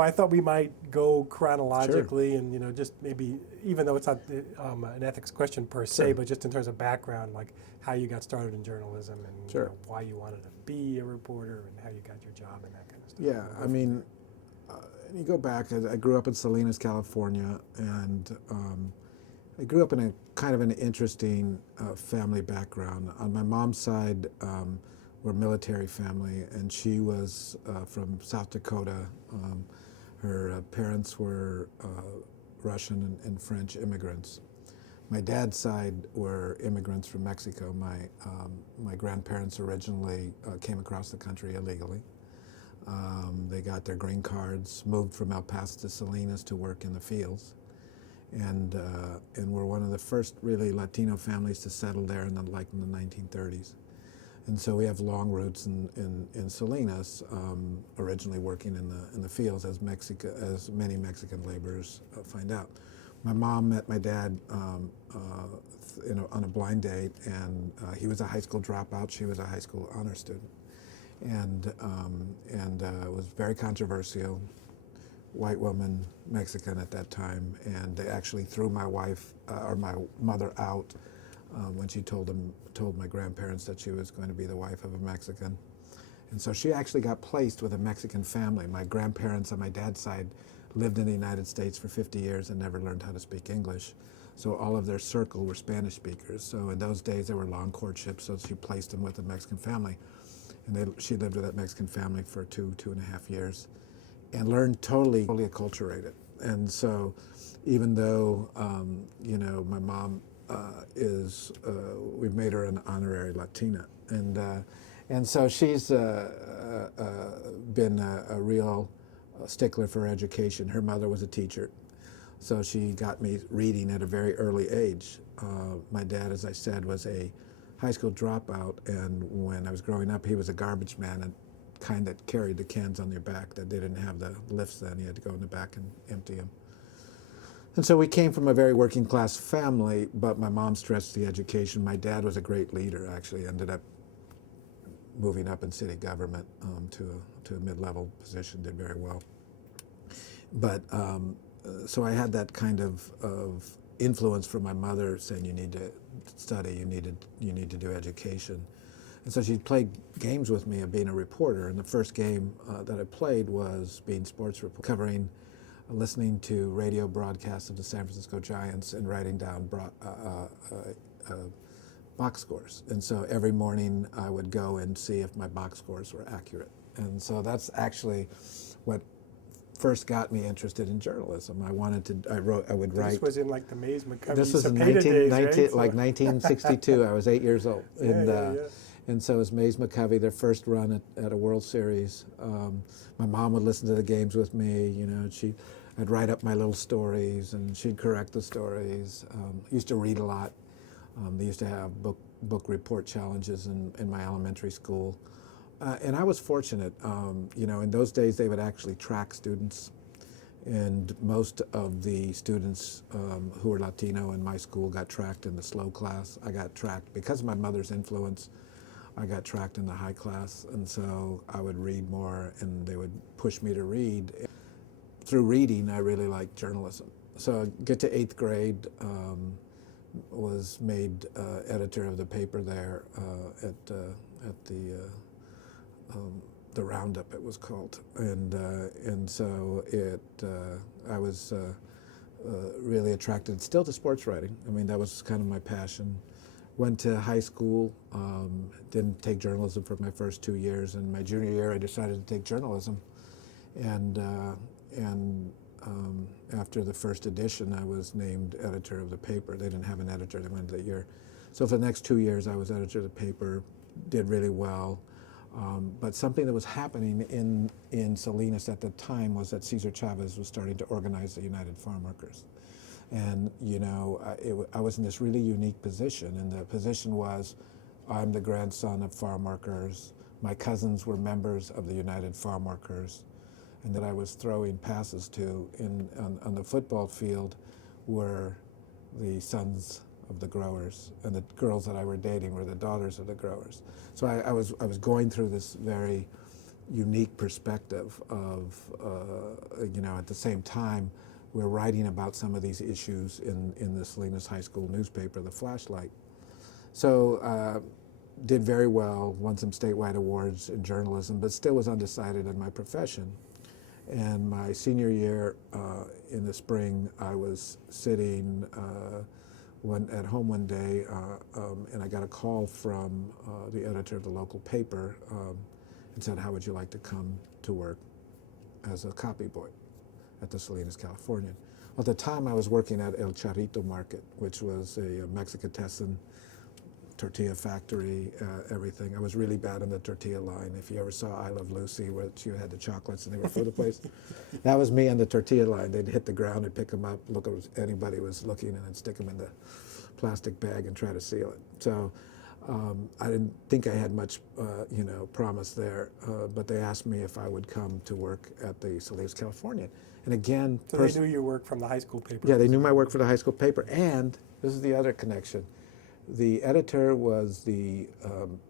I thought we might go Sure, chronologically and, just maybe, even though it's not an ethics question per se, sure, but just in terms of background, like how you got started in journalism and, sure. why you wanted to be a reporter and how you got your job and that kind of stuff. Yeah, We'll I go from mean, there. uh, you go back. I grew up in Salinas, California, and I grew up in a kind of an interesting family background. On my mom's side, we're a military family, and she was from South Dakota. Her parents were Russian and French immigrants. My dad's side were immigrants from Mexico. My grandparents originally came across the country illegally. They got their green cards, moved from El Paso to Salinas to work in the fields, and we're one of the first really Latino families to settle there in the 1930s. And so we have long roots in Salinas, originally working in the fields as many Mexican laborers find out. My mom met my dad on a blind date, and he was a high school dropout. She was a high school honor student, and it was very controversial. White woman, Mexican at that time, and they actually threw my wife or my mother out when she told my grandparents that she was going to be the wife of a Mexican. And so she actually got placed with a Mexican family. My grandparents on my dad's side lived in the United States for 50 years and never learned how to speak English. So all of their circle were Spanish speakers. So in those days there were long courtships, so she placed them with a Mexican family. And she lived with that Mexican family for 2.5 years and learned totally acculturated. And so even though, my mom we've made her an honorary Latina. And so she's been a real stickler for education. Her mother was a teacher, so she got me reading at a very early age. My dad, as I said, was a high school dropout, and when I was growing up, he was a garbage man and kind that carried the cans on their back. That they didn't have the lifts then. He had to go in the back and empty them. And so we came from a very working class family, but my mom stressed the education. My dad was a great leader, actually, ended up moving up in city government to a mid-level position, did very well. But so I had that kind of influence from my mother saying you need to study, you need to do education. And so she played games with me of being a reporter. And the first game that I played was being sports reporter, covering, listening to radio broadcasts of the San Francisco Giants and writing down box scores. And so every morning I would go and see if my box scores were accurate. And so that's actually what first got me interested in journalism. I would So this write. was in like the Mays McCovey This was in Cepeda days, right? like 1962. I was 8 years old. Yeah, yeah, yeah. And so it was Mays McCovey, their first run at a World Series. My mom would listen to the games with me. I'd write up my little stories, and she'd correct the stories. Used to read a lot. They used to have book report challenges in my elementary school. And I was fortunate. In those days, they would actually track students. And most of the students who were Latino in my school got tracked in the slow class. I got tracked because of my mother's influence. I got tracked in the high class, and so I would read more, and they would push me to read. Through reading, I really liked journalism. So I get to 8th grade, was made editor of the paper there at the Roundup, it was called, and so I was really attracted still to sports writing. I mean, that was kind of my passion. Went to high school, didn't take journalism for my first 2 years, and my junior year I decided to take journalism, and after the first edition I was named editor of the paper. They didn't have an editor the end of the year, so for the next 2 years I was editor of the paper, did really well. But something that was happening in Salinas at the time was that Cesar Chavez was starting to organize the United Farm Workers. And, I was in this really unique position. And the position was, I'm the grandson of farm workers. My cousins were members of the United Farm Workers. And that I was throwing passes to on the football field were the sons of the growers, and the girls that I were dating were the daughters of the growers. So I was going through this very unique perspective of, at the same time, we're writing about some of these issues in the Salinas High School newspaper, The Flashlight. So did very well, won some statewide awards in journalism, but still was undecided in my profession. And my senior year in the spring, I was sitting at home one day, and I got a call from the editor of the local paper and said, "How would you like to come to work as a copy boy at the Salinas Californian?" At the time, I was working at El Charrito Market, which was a Mexicatessen tortilla factory, everything. I was really bad on the tortilla line. If you ever saw I Love Lucy, which you had the chocolates and they were for the place, that was me on the tortilla line. They'd hit the ground and pick them up, look if anybody was looking, and then stick them in the plastic bag and try to seal it. So I didn't think I had much, promise there, but they asked me if I would come to work at the Salinas Californian. And again, So they knew your work from the high school paper. yeah, they knew my work for the high school paper, and this is the other connection. The editor was the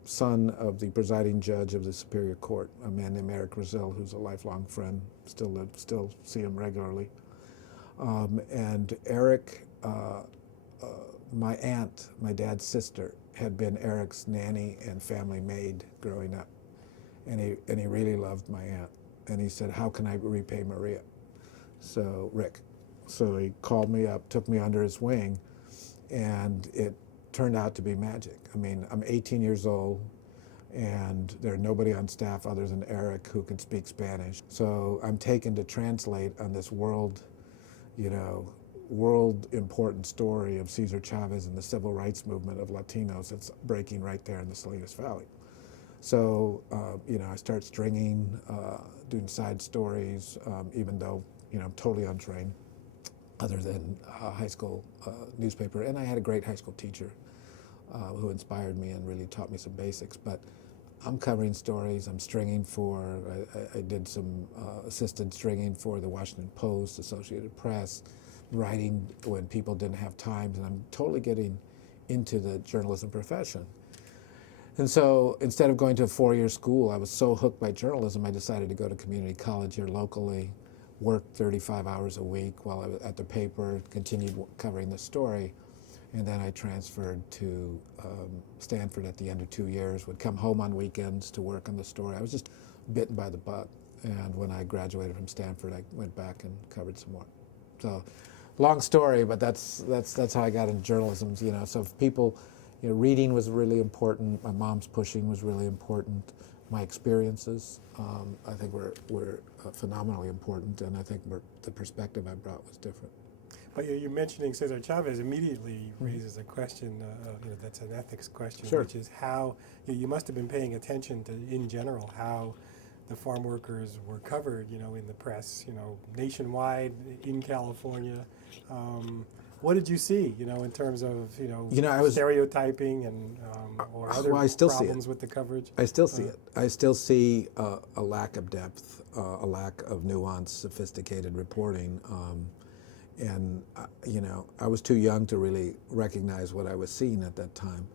son of the presiding judge of the Superior Court, a man named Eric Rizal, who's a lifelong friend, still see him regularly. And Eric, my aunt, my dad's sister, had been Eric's nanny and family maid growing up. And he really loved my aunt. And he said, "How can I repay Maria?" So, Rick. So he called me up, took me under his wing, and it turned out to be magic. I mean, I'm 18 years old, and there's nobody on staff other than Eric who can speak Spanish. So I'm taken to translate on this world important story of Cesar Chavez and the civil rights movement of Latinos that's breaking right there in the Salinas Valley. So, I start stringing, doing side stories, even though, I'm totally untrained, other than a high school newspaper. And I had a great high school teacher who inspired me and really taught me some basics. But I'm covering stories. I'm stringing I did some assisted stringing for the Washington Post, Associated Press, writing when people didn't have time. And I'm totally getting into the journalism profession. And so instead of going to a 4-year school, I was so hooked by journalism, I decided to go to community college here locally, worked 35 hours a week while I was at the paper, continued covering the story, and then I transferred to Stanford at the end of 2 years, would come home on weekends to work on the story. I was just bitten by the bug, and when I graduated from Stanford, I went back and covered some more. So, long story, but that's how I got into journalism. So if people, reading was really important. My mom's pushing was really important. My experiences, I think were phenomenally important, and I think the perspective I brought was different. But you're mentioning Cesar Chavez immediately raises a question, that's an ethics question, Sure. which is how, you must have been paying attention to, in general, how the farm workers were covered, in the press, nationwide, in California. What did you see, in terms of, stereotyping and or other I still see problems with the coverage? I still see it. I still see a lack of depth, a lack of nuance, sophisticated reporting. And I was too young to really recognize what I was seeing at that time.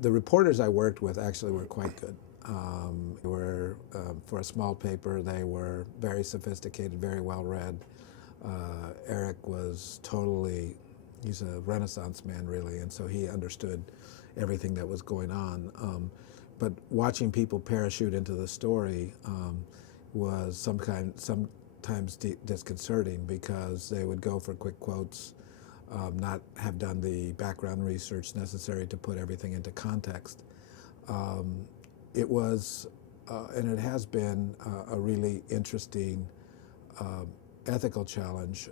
The reporters I worked with actually were quite good. For a small paper, they were very sophisticated, very well read. Eric was he's a Renaissance man really, and so he understood everything that was going on. But watching people parachute into the story was sometimes disconcerting, because they would go for quick quotes, not have done the background research necessary to put everything into context. It was, and it has been, a really interesting ethical challenge.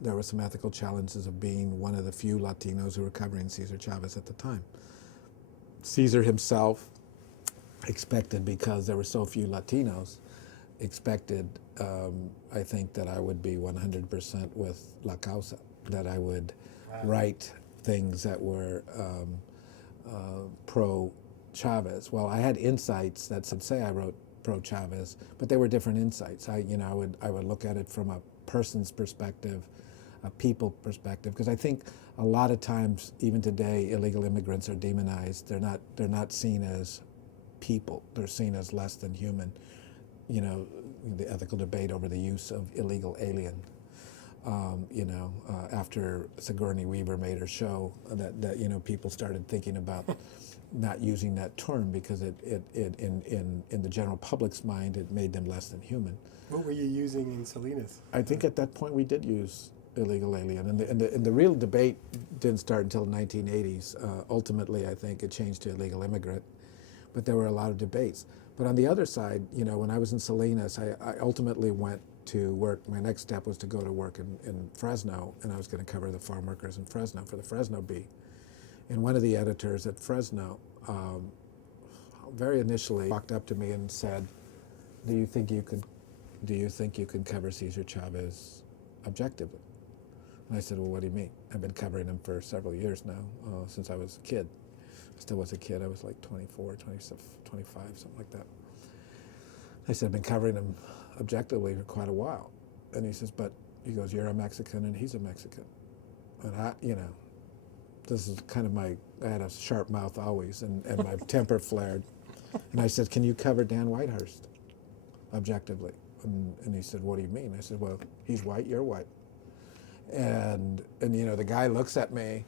There were some ethical challenges of being one of the few Latinos who were covering Cesar Chavez at the time. Cesar himself expected, because there were so few Latinos, I think, that I would be 100% with La Causa, that I would write things that were pro-Chavez. Well, I had insights that say I wrote pro-Chavez, but they were different insights. I would look at it from a person's perspective, a people perspective, because I think a lot of times, even today, illegal immigrants are demonized. They're not seen as people. They're seen as less than human. you know, the ethical debate over the use of illegal alien. After Sigourney Weaver made her show, that you know, people started thinking about not using that term because it in the general public's mind it made them less than human. What were you using in Salinas? I think at that point we did use illegal alien, and the real debate didn't start until the 1980s. Ultimately, I think it changed to illegal immigrant, but there were a lot of debates. But on the other side, you know, when I was in Salinas, I ultimately went to work. My next step was to go to work in Fresno, and I was going to cover the farm workers in Fresno for the Fresno Bee. And one of the editors at Fresno, very initially, walked up to me and said, "Do you think you can cover Cesar Chavez objectively?" And I said, "Well, what do you mean? I've been covering him for several years now, since I was a kid. I still was a kid. I was like 24, 25, something like that." I said, "I've been covering him objectively for quite a while." And he says, "But," he goes, "you're a Mexican and he's a Mexican." And I, you know, this is kind of I had a sharp mouth always, and my temper flared. And I said, "Can you cover Dan Whitehurst objectively?" And he said, "What do you mean?" I said, "Well, he's white, you're white." And you know, the guy looks at me,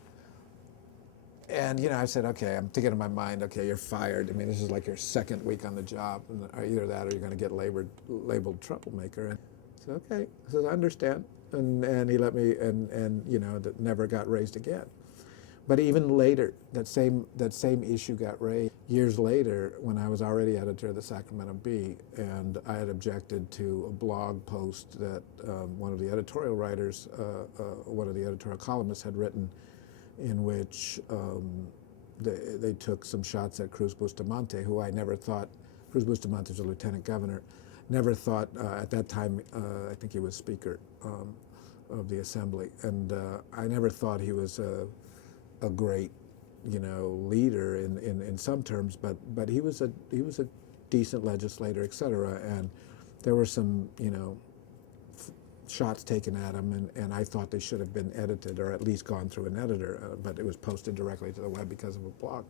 and you know, I said, "Okay," I'm thinking in my mind, "Okay, you're fired. I mean, this is like your second week on the job, and either that or you're going to get labeled troublemaker." And I said, "Okay," I said, "I understand." And he let me, and you know, that never got raised again. But even later, that same issue got raised years later when I was already editor of the Sacramento Bee, and I had objected to a blog post that one of the editorial writers, one of the editorial columnists had written, in which they took some shots at Cruz Bustamante, who I never thought, Cruz Bustamante was a lieutenant governor, never thought at that time, I think he was Speaker of the Assembly, and I never thought he was a great, you know, leader in some terms, but he was a decent legislator, et cetera. And there were some, you know, shots taken at him, and I thought they should have been edited or at least gone through an editor, but it was posted directly to the web because of a blog.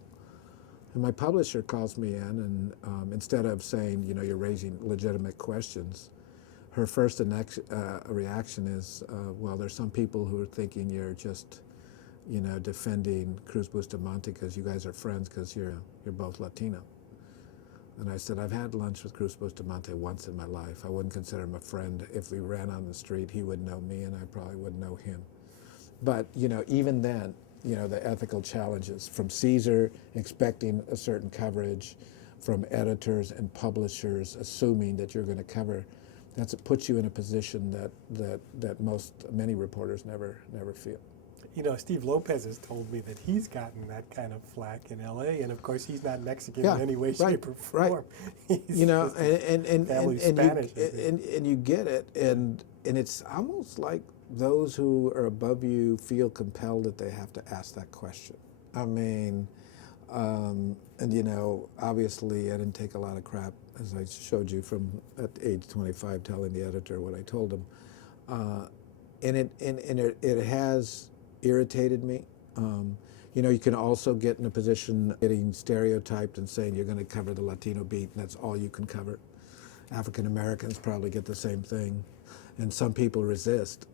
And my publisher calls me in, and instead of saying, you know, you're raising legitimate questions, her first reaction is, well, there's some people who are thinking you're just, you know, defending Cruz Bustamante because you guys are friends because you're both Latino. And I said, I've had lunch with Cruz Bustamante once in my life. I wouldn't consider him a friend. If we ran on the street, he would know me and I probably wouldn't know him. But, you know, even then, you know, the ethical challenges from Caesar expecting a certain coverage, from editors and publishers assuming that you're going to cover, it puts you in a position that many reporters never feel. You know, Steve Lopez has told me that he's gotten that kind of flack in L.A., and of course he's not Mexican in any way, shape, or form. Right. You know, and Spanish, you get it, and it's almost like those who are above you feel compelled that they have to ask that question. I mean, and you know, obviously I didn't take a lot of crap, as I showed you, from at age 25 telling the editor what I told him, and it has irritated me. You know, you can also get in a position getting stereotyped and saying you're going to cover the Latino beat and that's all you can cover. African Americans probably get the same thing, and some people resist.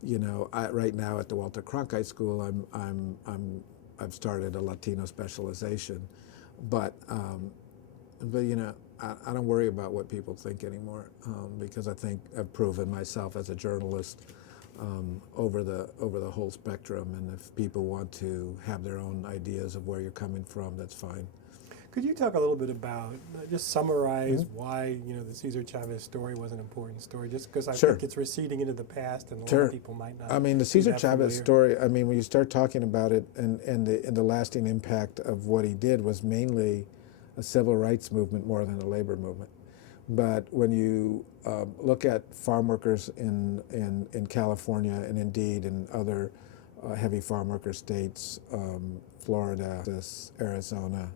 You know, right now at the Walter Cronkite School, I've started a Latino specialization, but you know, I don't worry about what people think anymore, because I think I've proven myself as a journalist over the whole spectrum, and if people want to have their own ideas of where you're coming from, that's fine. Could you talk a little bit about, just summarize why, you know, the Cesar Chavez story was an important story, just because I think it's receding into the past and a lot of people might not. I mean, the Cesar Chavez story, I mean, when you start talking about it and the lasting impact of what he did was mainly a civil rights movement more than a labor movement. But when you look at farm workers in California and indeed in other heavy farm worker states, Florida, Arizona,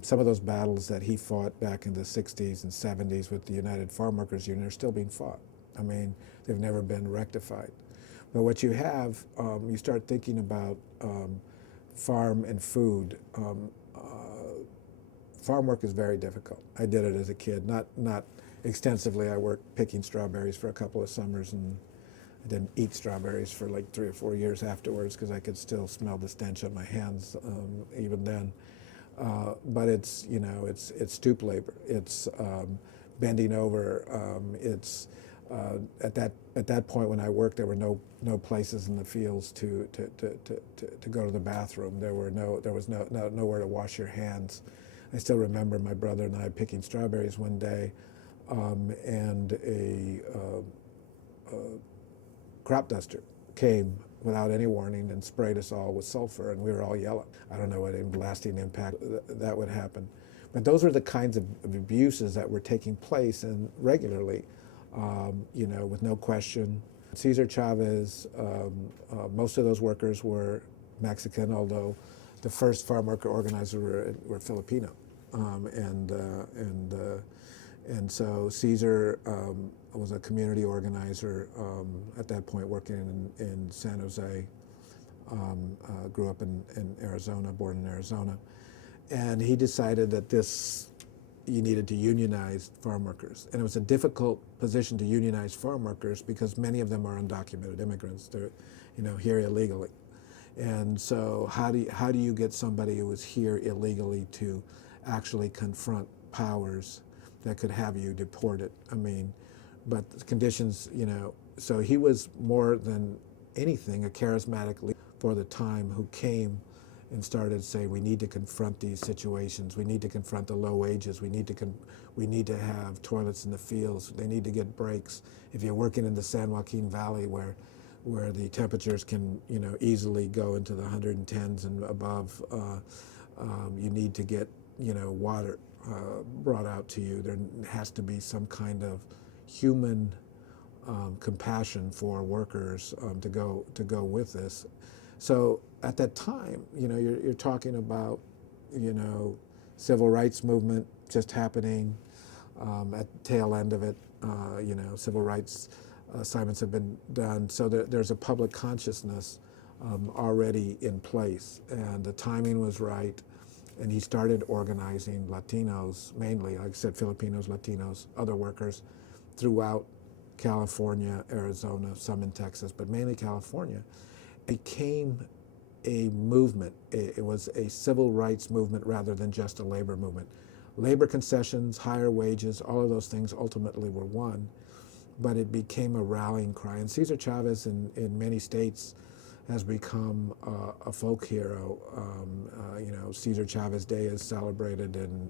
some of those battles that he fought back in the 60s and 70s with the United Farm Workers Union are still being fought. I mean, they've never been rectified. But what you have, you start thinking about farm and food. farm work is very difficult. I did it as a kid, not extensively. I worked picking strawberries for a couple of summers, and I didn't eat strawberries for like 3 or 4 years afterwards because I could still smell the stench on my hands even then. But it's, you know, it's stoop labor. It's bending over. It's at that point when I worked, there were no places in the fields to go to the bathroom. There was nowhere to wash your hands. I still remember my brother and I picking strawberries one day, and a crop duster came without any warning and sprayed us all with sulfur, and we were all yellow. I don't know what lasting impact that would happen. But those are the kinds of abuses that were taking place and regularly, you know, with no question. Cesar Chavez, most of those workers were Mexican, although the first farm worker organizers were Filipino. And so Cesar was a community organizer at that point, working in San Jose. Grew up in Arizona, born in Arizona. And he decided that you needed to unionize farm workers. And it was a difficult position to unionize farm workers because many of them are undocumented immigrants. They're, you know, here illegally. And so how do you get somebody who is here illegally to actually confront powers that could have you deported? I mean, but the conditions, you know, so he was more than anything a charismatic leader for the time who came and started to say, we need to confront these situations. We need to confront the low wages. We need to have toilets in the fields. They need to get breaks. If you're working in the San Joaquin Valley where the temperatures can, you know, easily go into the 110s and above, you need to get, you know, water brought out to you. There has to be some kind of human compassion for workers to go with this. So at that time, you know, you're talking about, you know, civil rights movement just happening at the tail end of it. You know, civil rights assignments have been done, so there's a public consciousness already in place, and the timing was right. And he started organizing Latinos, mainly, like I said, Filipinos, Latinos, other workers throughout California, Arizona, some in Texas, but mainly California. It became a movement. It was a civil rights movement rather than just a labor movement. Labor concessions, higher wages, all of those things ultimately were won, but it became a rallying cry. And Cesar Chavez in many states has become a folk hero. You know, Cesar Chavez Day is celebrated in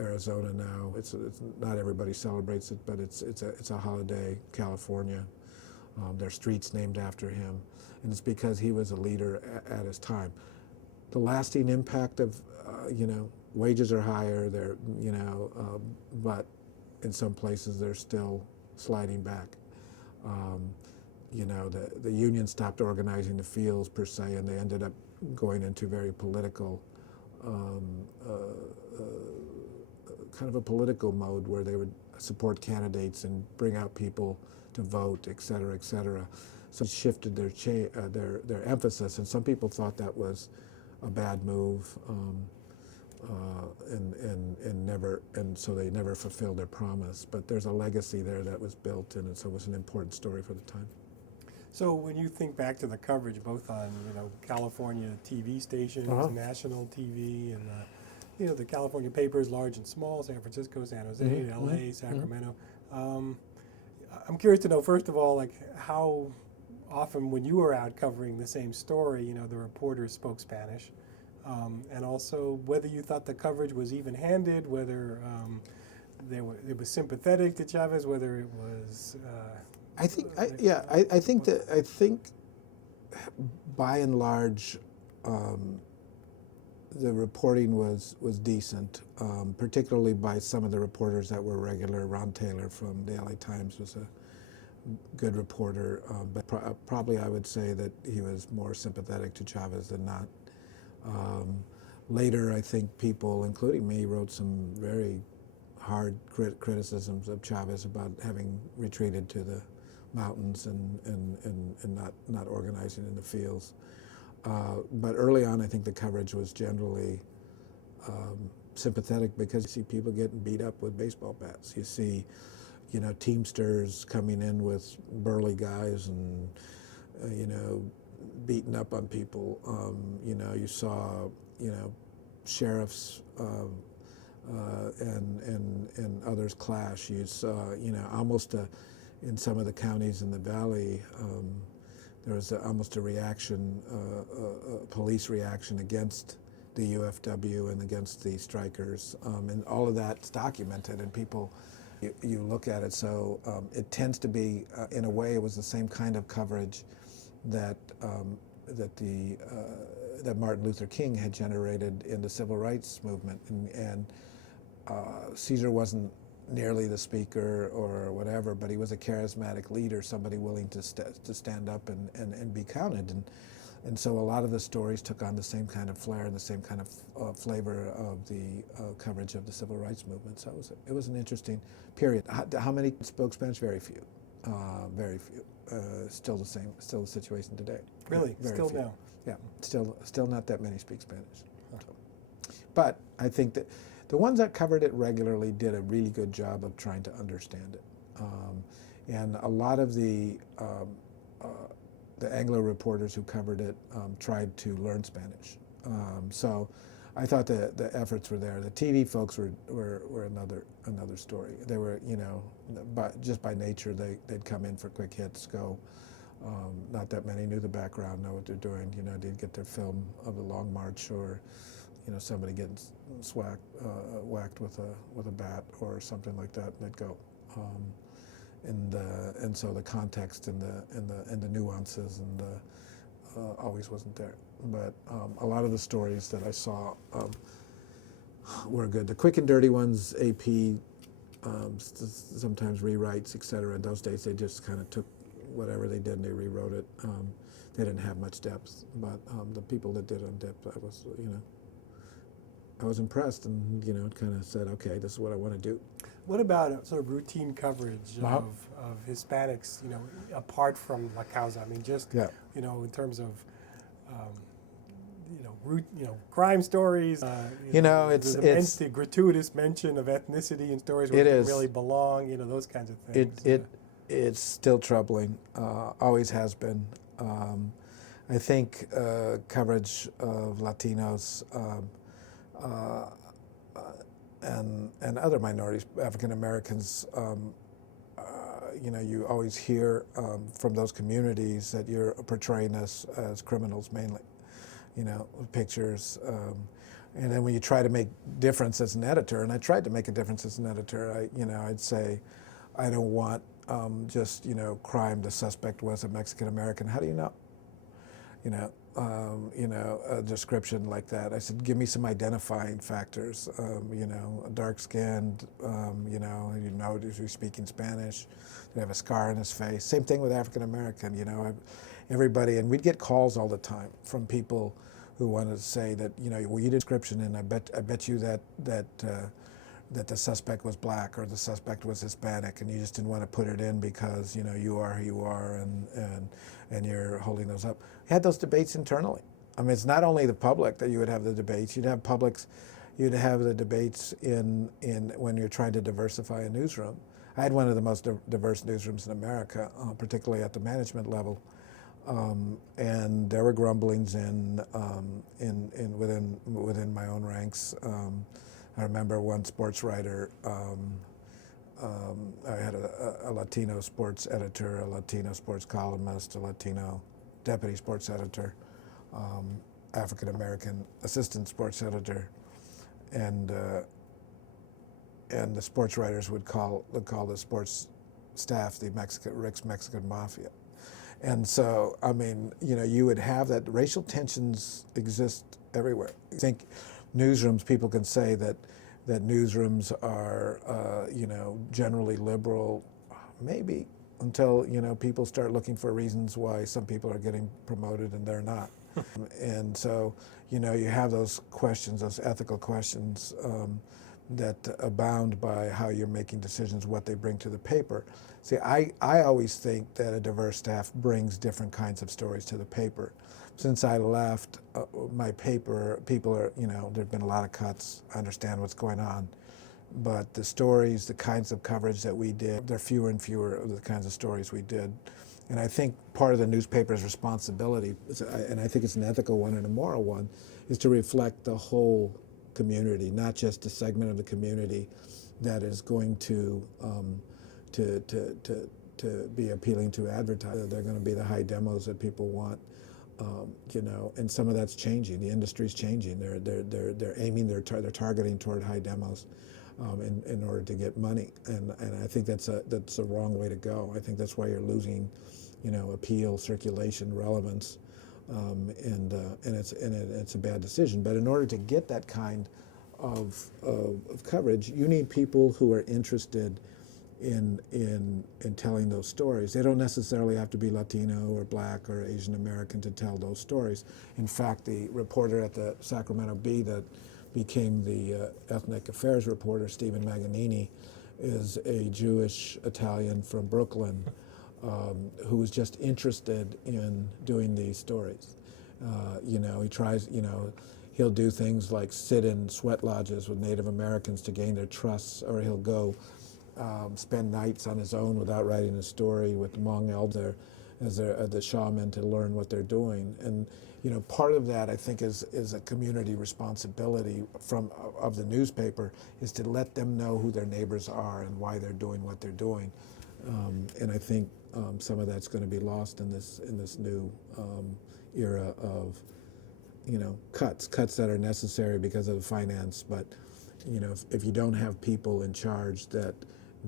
Arizona now. It's not everybody celebrates it, but it's a holiday. California, there are streets named after him, and it's because he was a leader at his time. The lasting impact of you know, wages are higher. They're, you know, but in some places they're still sliding back. You know, the union stopped organizing the fields per se, and they ended up going into very political, kind of a political mode where they would support candidates and bring out people to vote, et cetera, et cetera. So it shifted their emphasis, and some people thought that was a bad move, and so they never fulfilled their promise. But there's a legacy there that was built, and so it was an important story for the time. So when you think back to the coverage, both on, you know, California TV stations, national TV, and you know, the California papers, large and small, San Francisco, San Jose, LA, Sacramento. I'm curious to know, first of all, like how often when you were out covering the same story, you know, the reporters spoke Spanish, and also whether you thought the coverage was even-handed, whether it was sympathetic to Chavez, whether it was. I think by and large, the reporting was decent, particularly by some of the reporters that were regular. Ron Taylor from the LA Times was a good reporter, but probably I would say that he was more sympathetic to Chavez than not. Later, I think people, including me, wrote some very hard criticisms of Chavez about having retreated to the mountains and not organizing in the fields. But early on, I think the coverage was generally sympathetic because you see people getting beat up with baseball bats. You see, you know, Teamsters coming in with burly guys and, you know, beating up on people. You know, you saw, you know, sheriffs and others clash. You saw, you know, almost in some of the counties in the valley, there was almost a reaction, a police reaction against the UFW and against the strikers, and all of that's documented, and people, you look at it, so it tends to be, in a way, it was the same kind of coverage that that Martin Luther King had generated in the civil rights movement, and Caesar wasn't nearly the speaker or whatever, but he was a charismatic leader, somebody willing to stand up and be counted. And so a lot of the stories took on the same kind of flair and the same kind of flavor of the coverage of the civil rights movement. So it was an interesting period. How many spoke Spanish? Very few. Very few. Still the situation today. Really? Very Still few. now? Yeah, still not that many speak Spanish. So. But I think that the ones that covered it regularly did a really good job of trying to understand it. And a lot of the Anglo reporters who covered it tried to learn Spanish. So I thought the efforts were there. The TV folks were another story. They were, you know, just by nature, they'd come in for quick hits, go. Not that many knew the background, know what they're doing. You know, they'd get their film of the Long March, or, you know, somebody getting whacked with a bat or something like that, and they'd go. And so the context and the nuances and always wasn't there. But a lot of the stories that I saw were good. The quick and dirty ones, AP, sometimes rewrites, etc. In those days, they just kind of took whatever they did and they rewrote it. They didn't have much depth, but the people that did on depth, I was impressed, and, you know, it kind of said, okay, this is what I want to do. What about sort of routine coverage of Hispanics, you know, apart from La Causa? I mean, just, you know, in terms of, crime stories. It's the gratuitous mention of ethnicity in stories where it didn't really belong. You know, those kinds of things. It's still troubling. Always has been. I think coverage of Latinos. And other minorities, African Americans, you know, you always hear from those communities that you're portraying us as criminals mainly, you know, pictures. And then when you try to make difference as an editor, and I tried to make a difference as an editor, I'd say, I don't want just, you know, crime, the suspect was a Mexican American. How do you know? A description like that. I said, give me some identifying factors. Dark-skinned, is he speaking Spanish? They have a scar on his face. Same thing with African American. You know, everybody, and we'd get calls all the time from people who wanted to say that, you know, well, you did a description, and I bet you that the suspect was black or the suspect was Hispanic, and you just didn't want to put it in because, you know, you are who you are, and you're holding those up. We had those debates internally. I mean, it's not only the public that you would have the debates. You'd have the debates in when you're trying to diversify a newsroom. I had one of the most diverse newsrooms in America, particularly at the management level, and there were grumblings within my own ranks. I remember one sports writer. I had a Latino sports editor, a Latino sports columnist, a Latino deputy sports editor, African American assistant sports editor, and the sports writers would call the sports staff the Rick's Mexican Mafia. And so, I mean, you know, you would have that. Racial tensions exist everywhere. I think newsrooms, people can say that newsrooms are, generally liberal, maybe, until, you know, people start looking for reasons why some people are getting promoted and they're not. And so, you know, you have those questions, those ethical questions. that are bound by how you're making decisions, what they bring to the paper. See, I always think that a diverse staff brings different kinds of stories to the paper. Since I left my paper, people are, there've been a lot of cuts. I understand what's going on. But the stories, the kinds of coverage that we did, there are fewer and fewer of the kinds of stories we did. And I think part of the newspaper's responsibility, and I think it's an ethical one and a moral one, is to reflect the whole community, not just a segment of the community that is going to be appealing to advertisers. They're going to be the high demos that people want, and some of that's changing. The industry's changing. They're aiming, they're targeting toward high demos. In order to get money, and I think that's a wrong way to go. I think that's why you're losing, appeal, circulation, relevance, and it's a bad decision. But in order to get that kind of coverage, you need people who are interested in telling those stories. They don't necessarily have to be Latino or Black or Asian American to tell those stories. In fact, the reporter at the Sacramento Bee that became the ethnic affairs reporter, Stephen Maganini, is a Jewish Italian from Brooklyn who was just interested in doing these stories. He tries, he'll do things like sit in sweat lodges with Native Americans to gain their trust, or he'll go spend nights on his own without writing a story with Hmong elders as the shaman to learn what they're doing. And part of that, I think, is a community responsibility of the newspaper, is to let them know who their neighbors are and why they're doing what they're doing. And I think some of that's going to be lost in this new era of cuts that are necessary because of the finance. But if you don't have people in charge that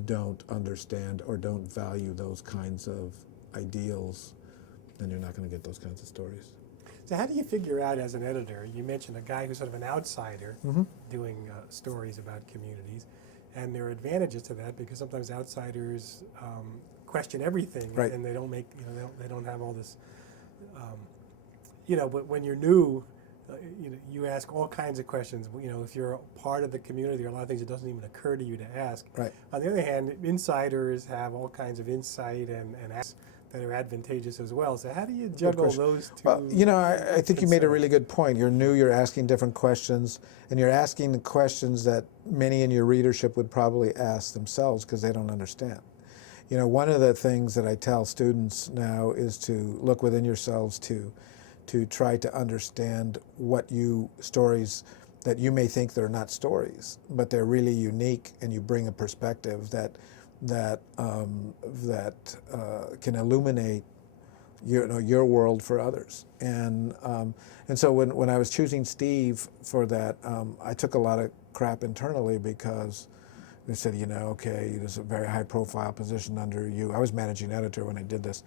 don't understand or don't value those kinds of ideals, then you're not going to get those kinds of stories. So how do you figure out as an editor, you mentioned a guy who's sort of an outsider doing stories about communities, and there are advantages to that because sometimes outsiders question everything, right. And they don't make, they don't have all this, but when you're new, you ask all kinds of questions. If you're a part of the community, there are a lot of things that doesn't even occur to you to ask. Right. On the other hand, insiders have all kinds of insight and asks that are advantageous as well. So how do you juggle those two? Well, I think you made a really good point. You're new, you're asking different questions, and you're asking the questions that many in your readership would probably ask themselves because they don't understand. One of the things that I tell students now is to look within yourselves to try to understand stories that you may think they're not stories, but they're really unique, and you bring a perspective that can illuminate your world for others. And so when I was choosing Steve for that, I took a lot of crap internally because they said, okay, there's a very high profile position under you. I was managing editor when I did this,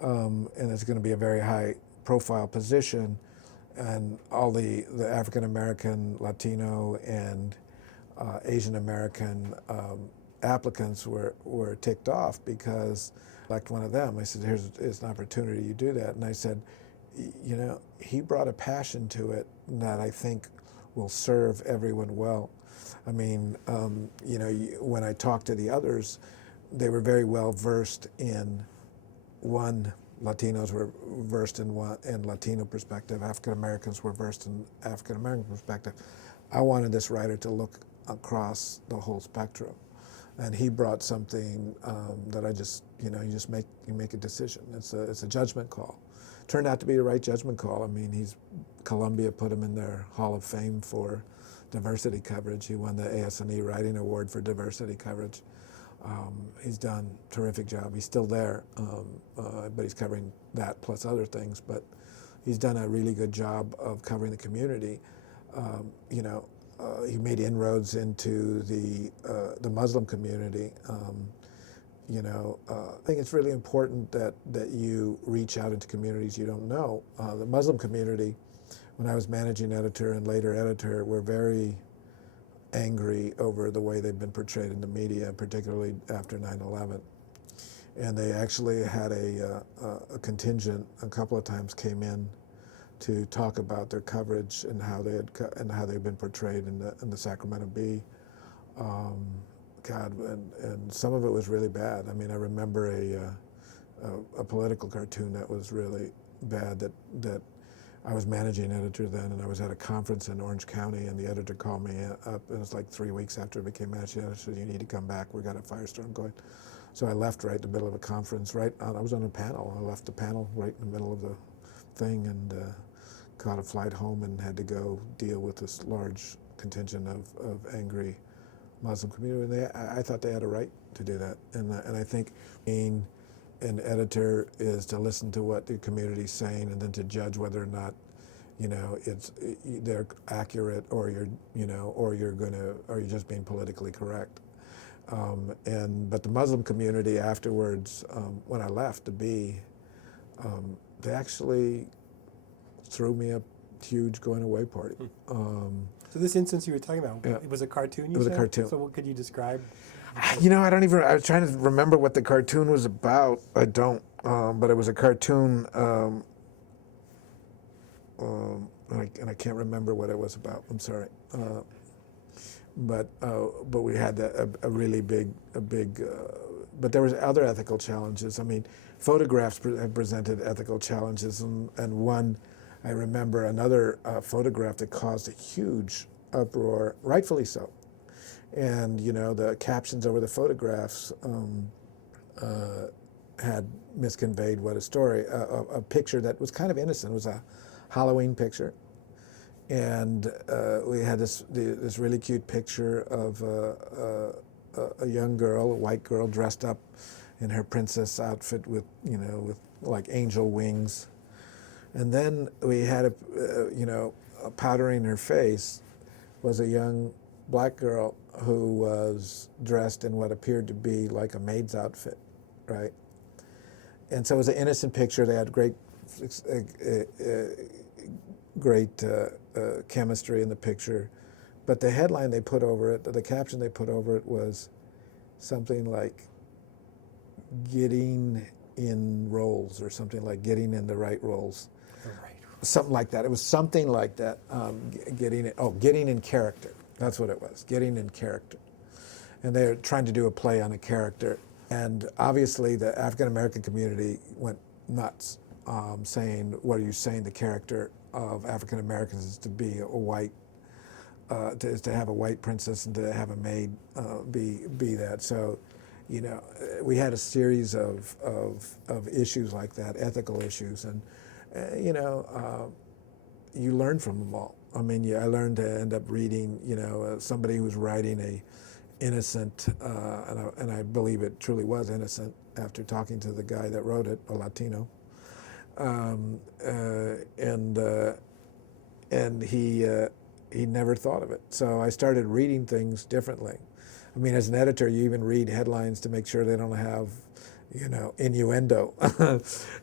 and it's going to be a very high profile position, and all the African American, Latino, and Asian American applicants were ticked off because, like one of them, I said, here's an opportunity, you do that. And I said, he brought a passion to it that I think will serve everyone well. I mean, when I talked to the others, they were very well versed in one. Latinos were versed in Latino perspective. African Americans were versed in African American perspective. I wanted this writer to look across the whole spectrum, and he brought something that I just, you make a decision. It's a judgment call. Turned out to be the right judgment call. I mean, Columbia put him in their Hall of Fame for diversity coverage. He won the ASNE Writing Award for diversity coverage. He's done a terrific job. He's still there, but he's covering that plus other things. But he's done a really good job of covering the community. He made inroads into the Muslim community. I think it's really important that you reach out into communities you don't know. The Muslim community, when I was managing editor and later editor, were very angry over the way they've been portrayed in the media, particularly after 9/11. And they actually had a contingent a couple of times came in to talk about their coverage and how they'd been portrayed in the Sacramento Bee. God, and some of it was really bad. I mean, I remember a political cartoon that was really bad that I was managing editor then, and I was at a conference in Orange County, and the editor called me up, and it was like 3 weeks after I became managing editor. Said, "You need to come back. We got a firestorm going." So I left right in the middle of a conference. I was on a panel. I left the panel right in the middle of the thing, and caught a flight home and had to go deal with this large contingent of angry Muslim community. And I thought they had a right to do that, and I think being an editor is to listen to what the community's saying and then to judge whether or not, they're accurate, or you're just being politically correct. But the Muslim community afterwards, when I left to be, they actually threw me a huge going away party. So this instance you were talking about, Yeah. it was a cartoon, It was a cartoon. So what could you describe? I was trying to remember what the cartoon was about. I don't, but it was a cartoon, and I can't remember what it was about. I'm sorry. But we had a really big, but there was other ethical challenges. I mean, photographs have presented ethical challenges, and one, I remember another photograph that caused a huge uproar, rightfully so. And the captions over the photographs had misconveyed what a story, a picture that was kind of innocent. It was a Halloween picture, and we had this really cute picture of a young girl, a white girl, dressed up in her princess outfit with like angel wings, and then we had powdering her face was a young black girl who was dressed in what appeared to be like a maid's outfit, right? And so it was an innocent picture. They had great chemistry in the picture, but the headline they put over it, the caption they put over it was something like "getting in roles" or something like "getting in the right roles." The right. Something like that. It was something like that. Getting in character. That's what it was. Getting in character. And they're trying to do a play on a character. And obviously the African American community went nuts, saying, "What are you saying? The character of African Americans is to be a white, is to have a white princess and to have a maid be that." So, we had a series of issues like that, ethical issues, and you learn from them all. I mean, I learned to end up reading, somebody who's writing a innocent, and I believe it truly was innocent after talking to the guy that wrote it, a Latino, and he never thought of it. So I started reading things differently. I mean, as an editor, you even read headlines to make sure they don't have innuendo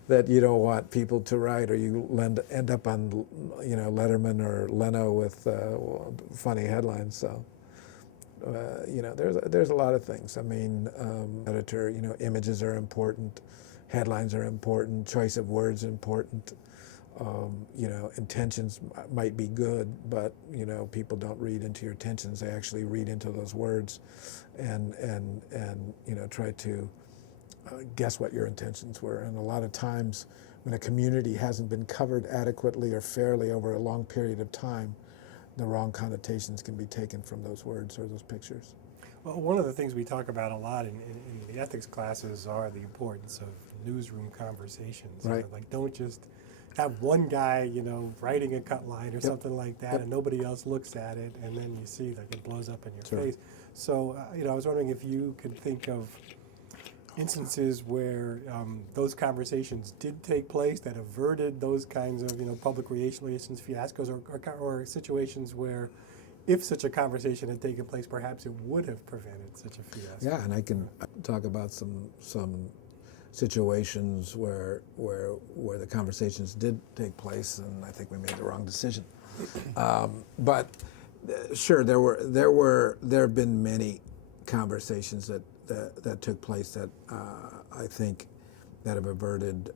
that you don't want people to write, or you end up on, Letterman or Leno with funny headlines. So, there's a lot of things. I mean, editor, images are important, headlines are important, choice of words important. Intentions might be good, but people don't read into your intentions. They actually read into those words, and try to guess what your intentions were. And a lot of times when a community hasn't been covered adequately or fairly over a long period of time, the wrong connotations can be taken from those words or those pictures. Well, one of the things we talk about a lot in the ethics classes are the importance of newsroom conversations. Right. Like, don't just have one guy, writing a cut line or something like that, and nobody else looks at it, and then you see like it blows up in your Sure. face. So, I was wondering if you could think of instances where those conversations did take place that averted those kinds of public relations fiascos, or situations where, if such a conversation had taken place, perhaps it would have prevented such a fiasco. Yeah, and I can talk about some situations where the conversations did take place, and I think we made the wrong decision. But sure, there have been many conversations that took place that I think that have averted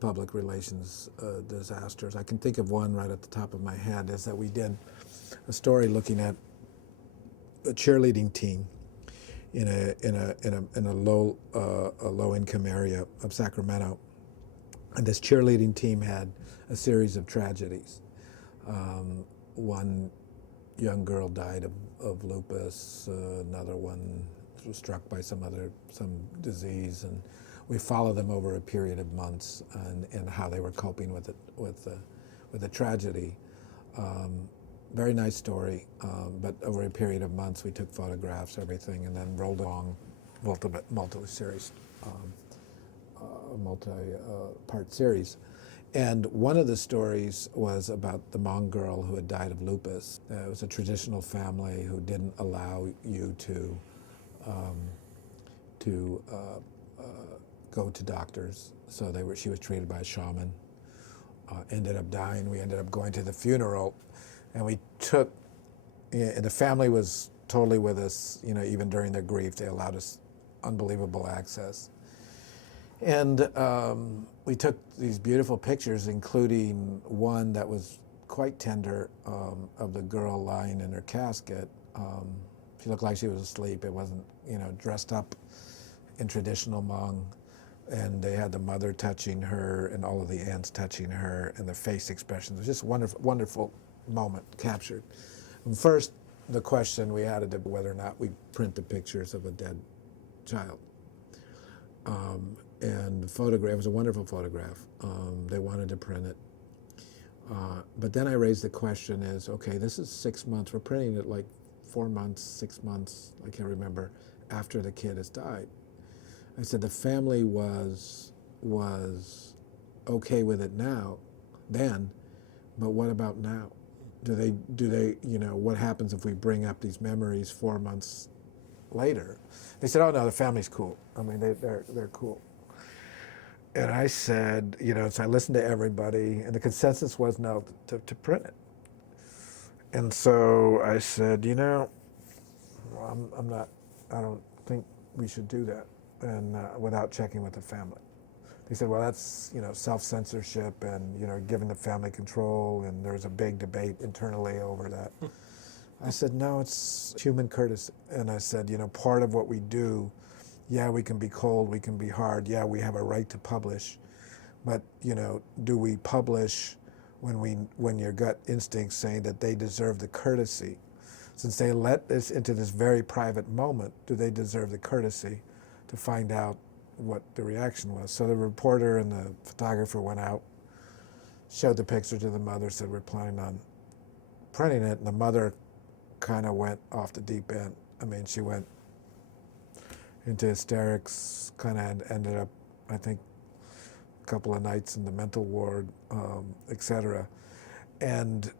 public relations disasters. I can think of one right at the top of my head, is that we did a story looking at a cheerleading team in a low income area of Sacramento, and this cheerleading team had a series of tragedies. One young girl died of lupus. Another one was struck by some disease, and we followed them over a period of months and how they were coping with the tragedy. Very nice story, but over a period of months we took photographs, everything, and then rolled along multi-series, multi-part series. And one of the stories was about the Hmong girl who had died of lupus. It was a traditional family who didn't allow you to go to doctors, so she was treated by a shaman. Ended up dying. We ended up going to the funeral, and the family was totally with us, even during their grief. They allowed us unbelievable access. And we took these beautiful pictures, including one that was quite tender, of the girl lying in her casket. She looked like she was asleep. It wasn't, dressed up in traditional Hmong. And they had the mother touching her and all of the aunts touching her, and the face expressions. It was just a wonderful, wonderful moment captured. And first, the question we had to whether or not we print the pictures of a dead child. And the photograph was a wonderful photograph. They wanted to print it. But then I raised the question okay, this is 6 months. We're printing it like 4 months, 6 months, I can't remember, after the kid has died. I said the family was okay with it then, but what about now? Do they, what happens if we bring up these memories 4 months later? They said, oh no, the family's cool. I mean, they're cool. And I said, so I listened to everybody, and the consensus was no, to print it. And so I said, I don't think we should do that, and without checking with the family. They said, well, that's, self-censorship and, giving the family control, and there's a big debate internally over that. I said, no, it's human courtesy. And I said, part of what we do, yeah, we can be cold, we can be hard, yeah, we have a right to publish, but, do we publish when your gut instinct's saying that they deserve the courtesy? Since they let us into this very private moment, do they deserve the courtesy to find out what the reaction was? So the reporter and the photographer went out, showed the picture to the mother, said we're planning on printing it, and the mother kind of went off the deep end. I mean, she went into hysterics, kind of ended up, I think, a couple of nights in the mental ward, etc. And,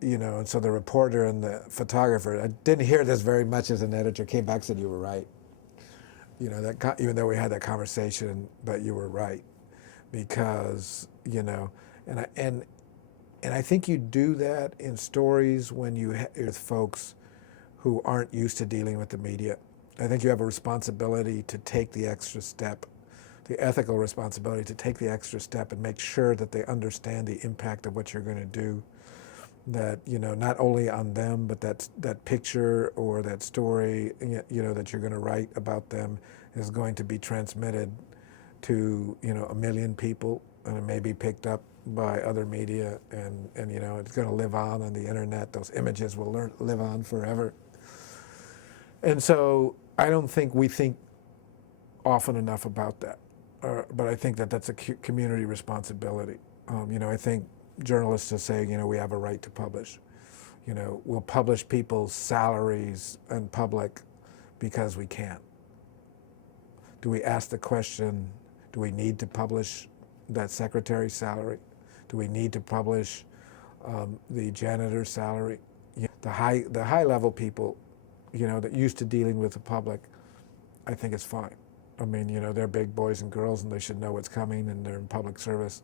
and so the reporter and the photographer, I didn't hear this very much as an editor, came back and said, you were right. Even though we had that conversation, but you were right. Because, and I think you do that in stories when you're with folks who aren't used to dealing with the media. I think you have a responsibility to take the extra step, the ethical responsibility to take the extra step and make sure that they understand the impact of what you're going to do. That, not only on them, but that picture or that story, that you're going to write about them is going to be transmitted to, 1 million people, and it may be picked up by other media, and it's going to live on the internet. Those images will live on forever. And so I don't think we think often enough about that, but I think that's a community responsibility. I think journalists just say, we have a right to publish. We'll publish people's salaries in public because we can. Do we ask the question, do we need to publish that secretary's salary? Do we need to publish the janitor's salary? The high level people, that used to dealing with the public, I think it's fine. I mean, they're big boys and girls, and they should know what's coming, and they're in public service.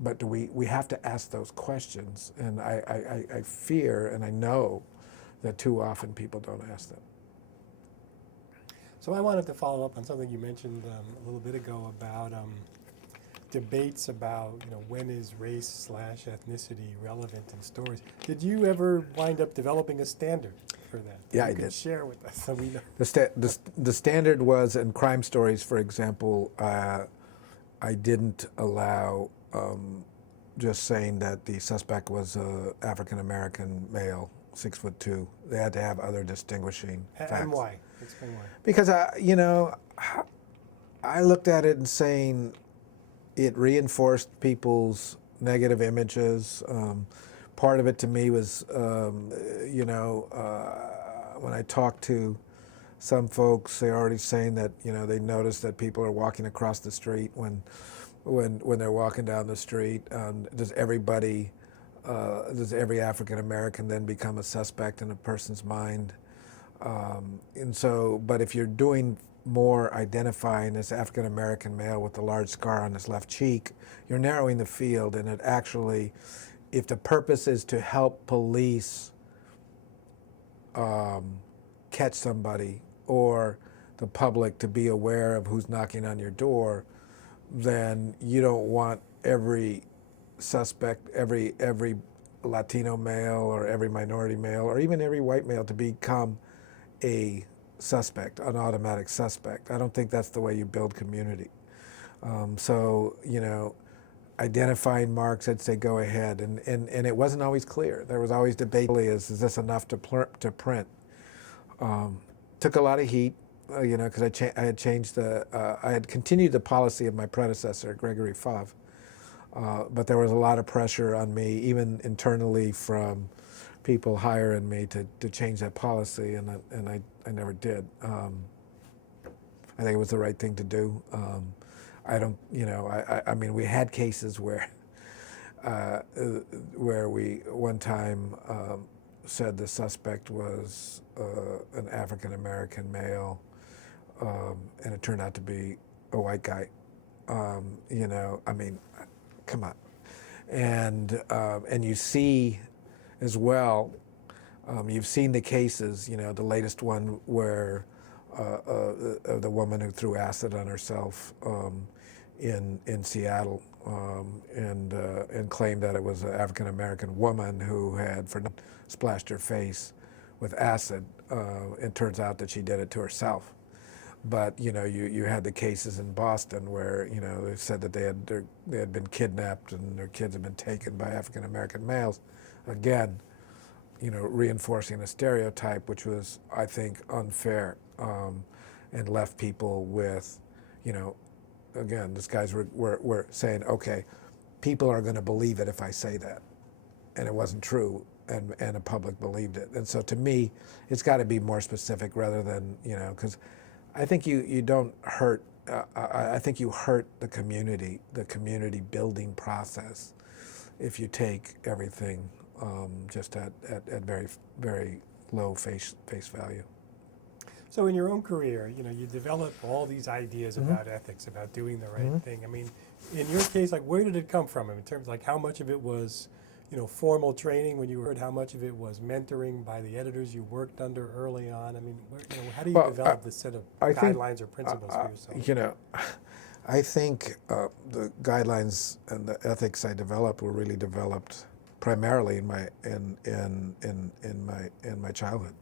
But we have to ask those questions, and I fear and I know that too often people don't ask them. So I wanted to follow up on something you mentioned a little bit ago about debates about, when is race/ethnicity relevant in stories. Did you ever wind up developing a standard for that? Yeah, you I could did. share with us so we know. The standard was in crime stories, for example, I didn't allow just saying that the suspect was a African American male, 6'2". They had to have other distinguishing facts. And why? Explain why. Because I looked at it and saying it reinforced people's negative images. Part of it to me was, when I talked to some folks, they're already saying that they notice that people are walking across the street when they're walking down the street. Does every African American then become a suspect in a person's mind? And so, but if you're doing more identifying as African American male with a large scar on his left cheek, you're narrowing the field, and it actually, if the purpose is to help police catch somebody or the public to be aware of who's knocking on your door, then you don't want every suspect, every Latino male or every minority male or even every white male to become a suspect, an automatic suspect. I don't think that's the way you build community. Identifying marks, I'd say go ahead, and it wasn't always clear. There was always debate: is this enough to print? Took a lot of heat, because I had changed I had continued the policy of my predecessor, Gregory Favre, but there was a lot of pressure on me, even internally from people higher in me to change that policy, and I never did. I think it was the right thing to do. I don't, I mean, we had cases where we one time said the suspect was an African American male, and it turned out to be a white guy. I mean, come on, and you see as well. You've seen the cases, the latest one where the woman who threw acid on herself in Seattle and claimed that it was an African American woman who had splashed her face with acid. It turns out that she did it to herself. But you had the cases in Boston where they said that they had been kidnapped and their kids had been taken by African American males. Again, reinforcing a stereotype, which was, I think, unfair, and left people with, again, these guys were saying, okay, people are going to believe it if I say that, and it wasn't true, and the public believed it. And so to me, it's got to be more specific rather than, because I think you don't hurt, I think you hurt the community building process if you take everything just at very, very low face value. So in your own career, you develop all these ideas about ethics, about doing the right thing. I mean, in your case, like, where did it come from in terms of, like, how much of it was, formal training when you heard, how much of it was mentoring by the editors you worked under early on? I mean, how do you develop this set of guidelines or principles for yourself? I think the guidelines and the ethics I developed were really developed primarily in my childhood.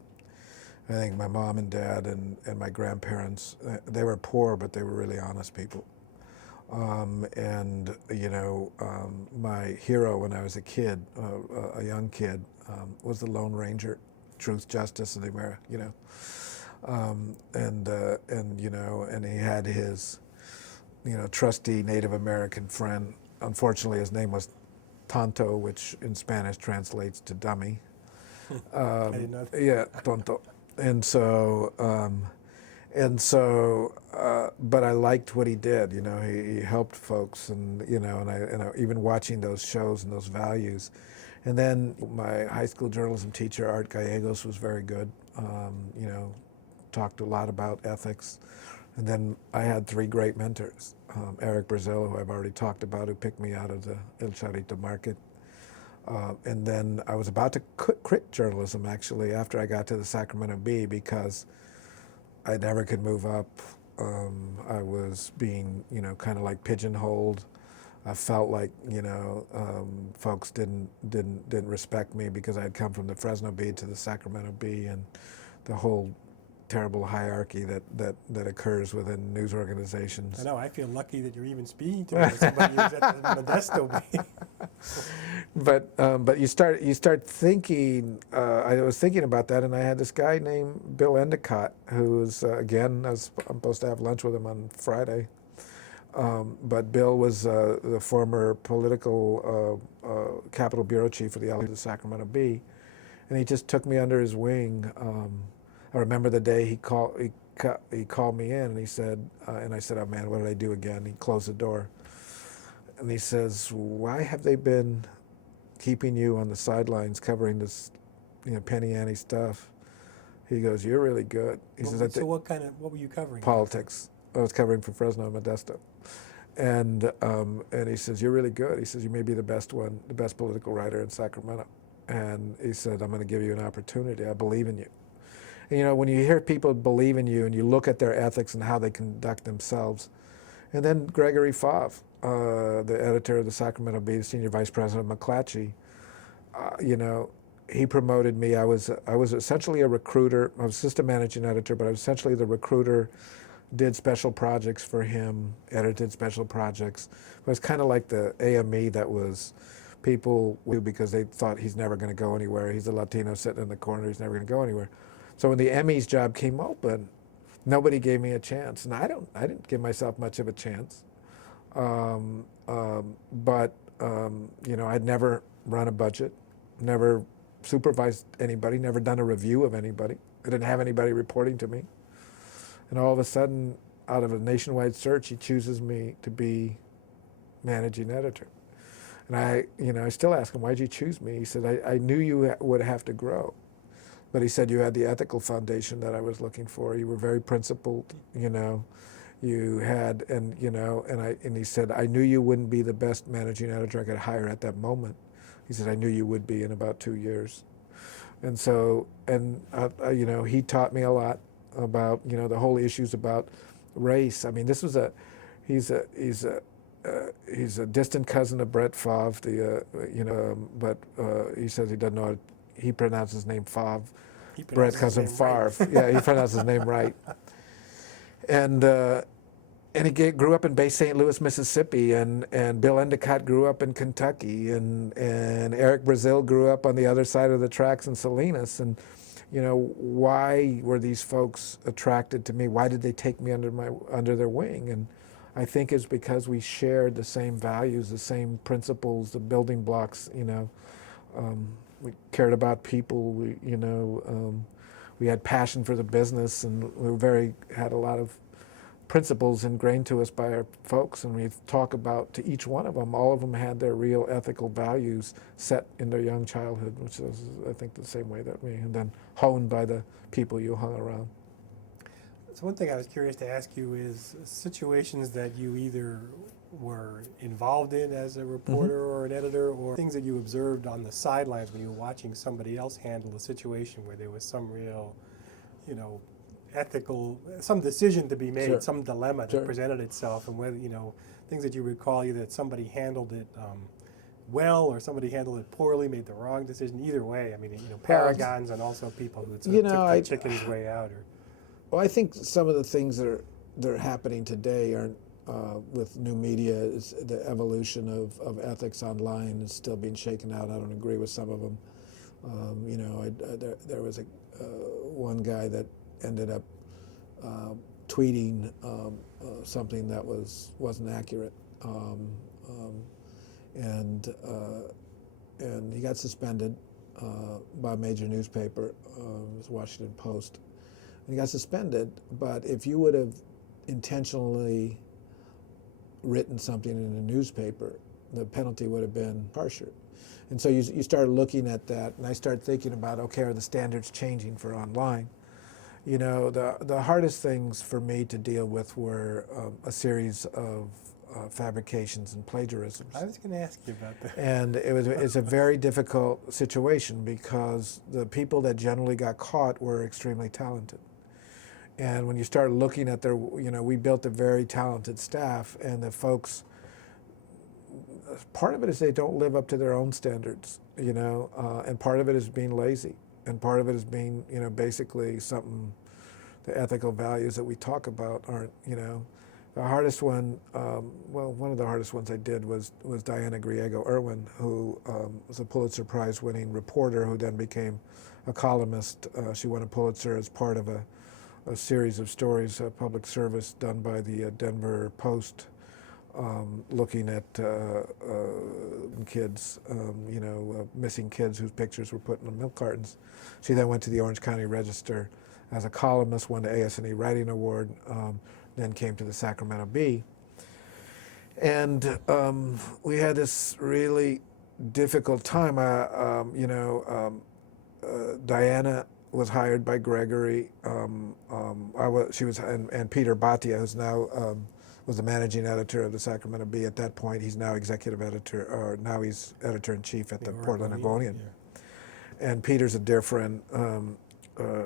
I think my mom and dad and my grandparents, they were poor, but they were really honest people. My hero when I was a kid, a young kid, was the Lone Ranger, truth, justice, and America. And he had his, trusty Native American friend. Unfortunately, his name was Tonto, which in Spanish translates to dummy. I didn't know that. Yeah, tonto. And so, but I liked what he did. He helped folks, and even watching those shows and those values. And then my high school journalism teacher, Art Gallegos, was very good. Talked a lot about ethics. And then I had three great mentors. Eric Brazil, who I've already talked about, who picked me out of the El Charrito market. And then I was about to quit journalism, actually, after I got to the Sacramento Bee, because I never could move up. I was being, kind of like pigeonholed. I felt like, folks didn't respect me because I had come from the Fresno Bee to the Sacramento Bee, and the whole terrible hierarchy that occurs within news organizations. I know. I feel lucky that you're even speaking to me as somebody who's at the Modesto Bee. But you start thinking. I was thinking about that, and I had this guy named Bill Endicott, who's again, I'm supposed to have lunch with him on Friday. But Bill was the former political Capitol Bureau chief of the Sacramento Bee, and he just took me under his wing. I remember the day he called me in, and he said, and I said, "Oh man, what did I do again?" He closed the door, and he says, "Why have they been keeping you on the sidelines covering this, penny ante stuff?" He goes, "You're really good." He says, So what were you covering? Politics. I was covering for Fresno and Modesto. And he says, "You're really good." He says, "You may be the best political writer in Sacramento." And he said, "I'm going to give you an opportunity. I believe in you." And, when you hear people believe in you and you look at their ethics and how they conduct themselves. And then Gregory Favre, the editor of the Sacramento Bee, the senior vice president of McClatchy, he promoted me. I was essentially a recruiter. I was assistant managing editor, but I was essentially the recruiter. Did special projects for him, edited special projects. It was kind of like the AME that was people do because they thought he's never going to go anywhere. He's a Latino sitting in the corner. He's never going to go anywhere. So when the Emmys job came open, nobody gave me a chance, and I didn't give myself much of a chance. But I'd never run a budget, never supervised anybody, never done a review of anybody. I didn't have anybody reporting to me. And all of a sudden, out of a nationwide search, he chooses me to be managing editor. And I still ask him, "Why'd you choose me?" He said, I knew you would have to grow. But he said, "You had the ethical foundation that I was looking for. You were very principled, You had, and he said, I knew you wouldn't be the best managing editor I could hire at that moment." He said, "I knew you would be in about 2 years." And so, he taught me a lot about the whole issues about race. I mean, this was he's a distant cousin of Brett Favre. But he says he doesn't know it. He pronounces his name Favre. Brett's cousin Favre. Right. Yeah, he pronounced his name right. And he grew up in Bay St. Louis, Mississippi, and Bill Endicott grew up in Kentucky, and Eric Brazil grew up on the other side of the tracks in Salinas. And why were these folks attracted to me? Why did they take me under their wing? And I think it's because we shared the same values, the same principles, the building blocks. We cared about people. We had passion for the business, and we had a lot of principles ingrained to us by our folks, and we talk about to each one of them. All of them had their real ethical values set in their young childhood, which is, I think, the same way that and then honed by the people you hung around. So one thing I was curious to ask you is situations that you either were involved in as a reporter or an editor, or things that you observed on the sidelines when you were watching somebody else handle a situation where there was some real, some decision to be made, Sure. some dilemma Sure. that presented itself, and whether, things that you recall either that somebody handled it well or somebody handled it poorly, made the wrong decision. Either way, I mean, paragons and also people who took the chicken's way out. Well, I think some of the things that are happening today are with new media. Is the evolution of ethics online is still being shaken out. I don't agree with some of them. There was one guy that ended up tweeting something that wasn't accurate, and he got suspended by a major newspaper, it was Washington Post. And he got suspended, but if you would have intentionally written something in a newspaper, the penalty would have been harsher. And so you start looking at that, and I start thinking about, okay, are the standards changing for online? The hardest things for me to deal with were a series of fabrications and plagiarisms. I was going to ask you about that. And it's a very difficult situation because the people that generally got caught were extremely talented. And when you start looking at we built a very talented staff, and the folks part of it is they don't live up to their own standards, you know, and part of it is being lazy, and part of it is being, you know, basically something, the ethical values that we talk about aren't, you know. The hardest one, well, one of the hardest ones I did was Diana Griego Irwin, who was a Pulitzer Prize winning reporter who then became a columnist. She won a Pulitzer as part of a series of stories, public service done by the Denver Post, looking at kids, you know, missing kids whose pictures were put in the milk cartons. She then went to the Orange County Register as a columnist, won the AS&E Writing Award, then came to the Sacramento Bee. And we had this really difficult time. You know, Diana was hired by Gregory. She was, and Peter Bhatia, who's now was the managing editor of the Sacramento Bee at that point. He's now executive editor, or now he's editor-in-chief at the Portland Oregonian. Yeah. And Peter's a dear friend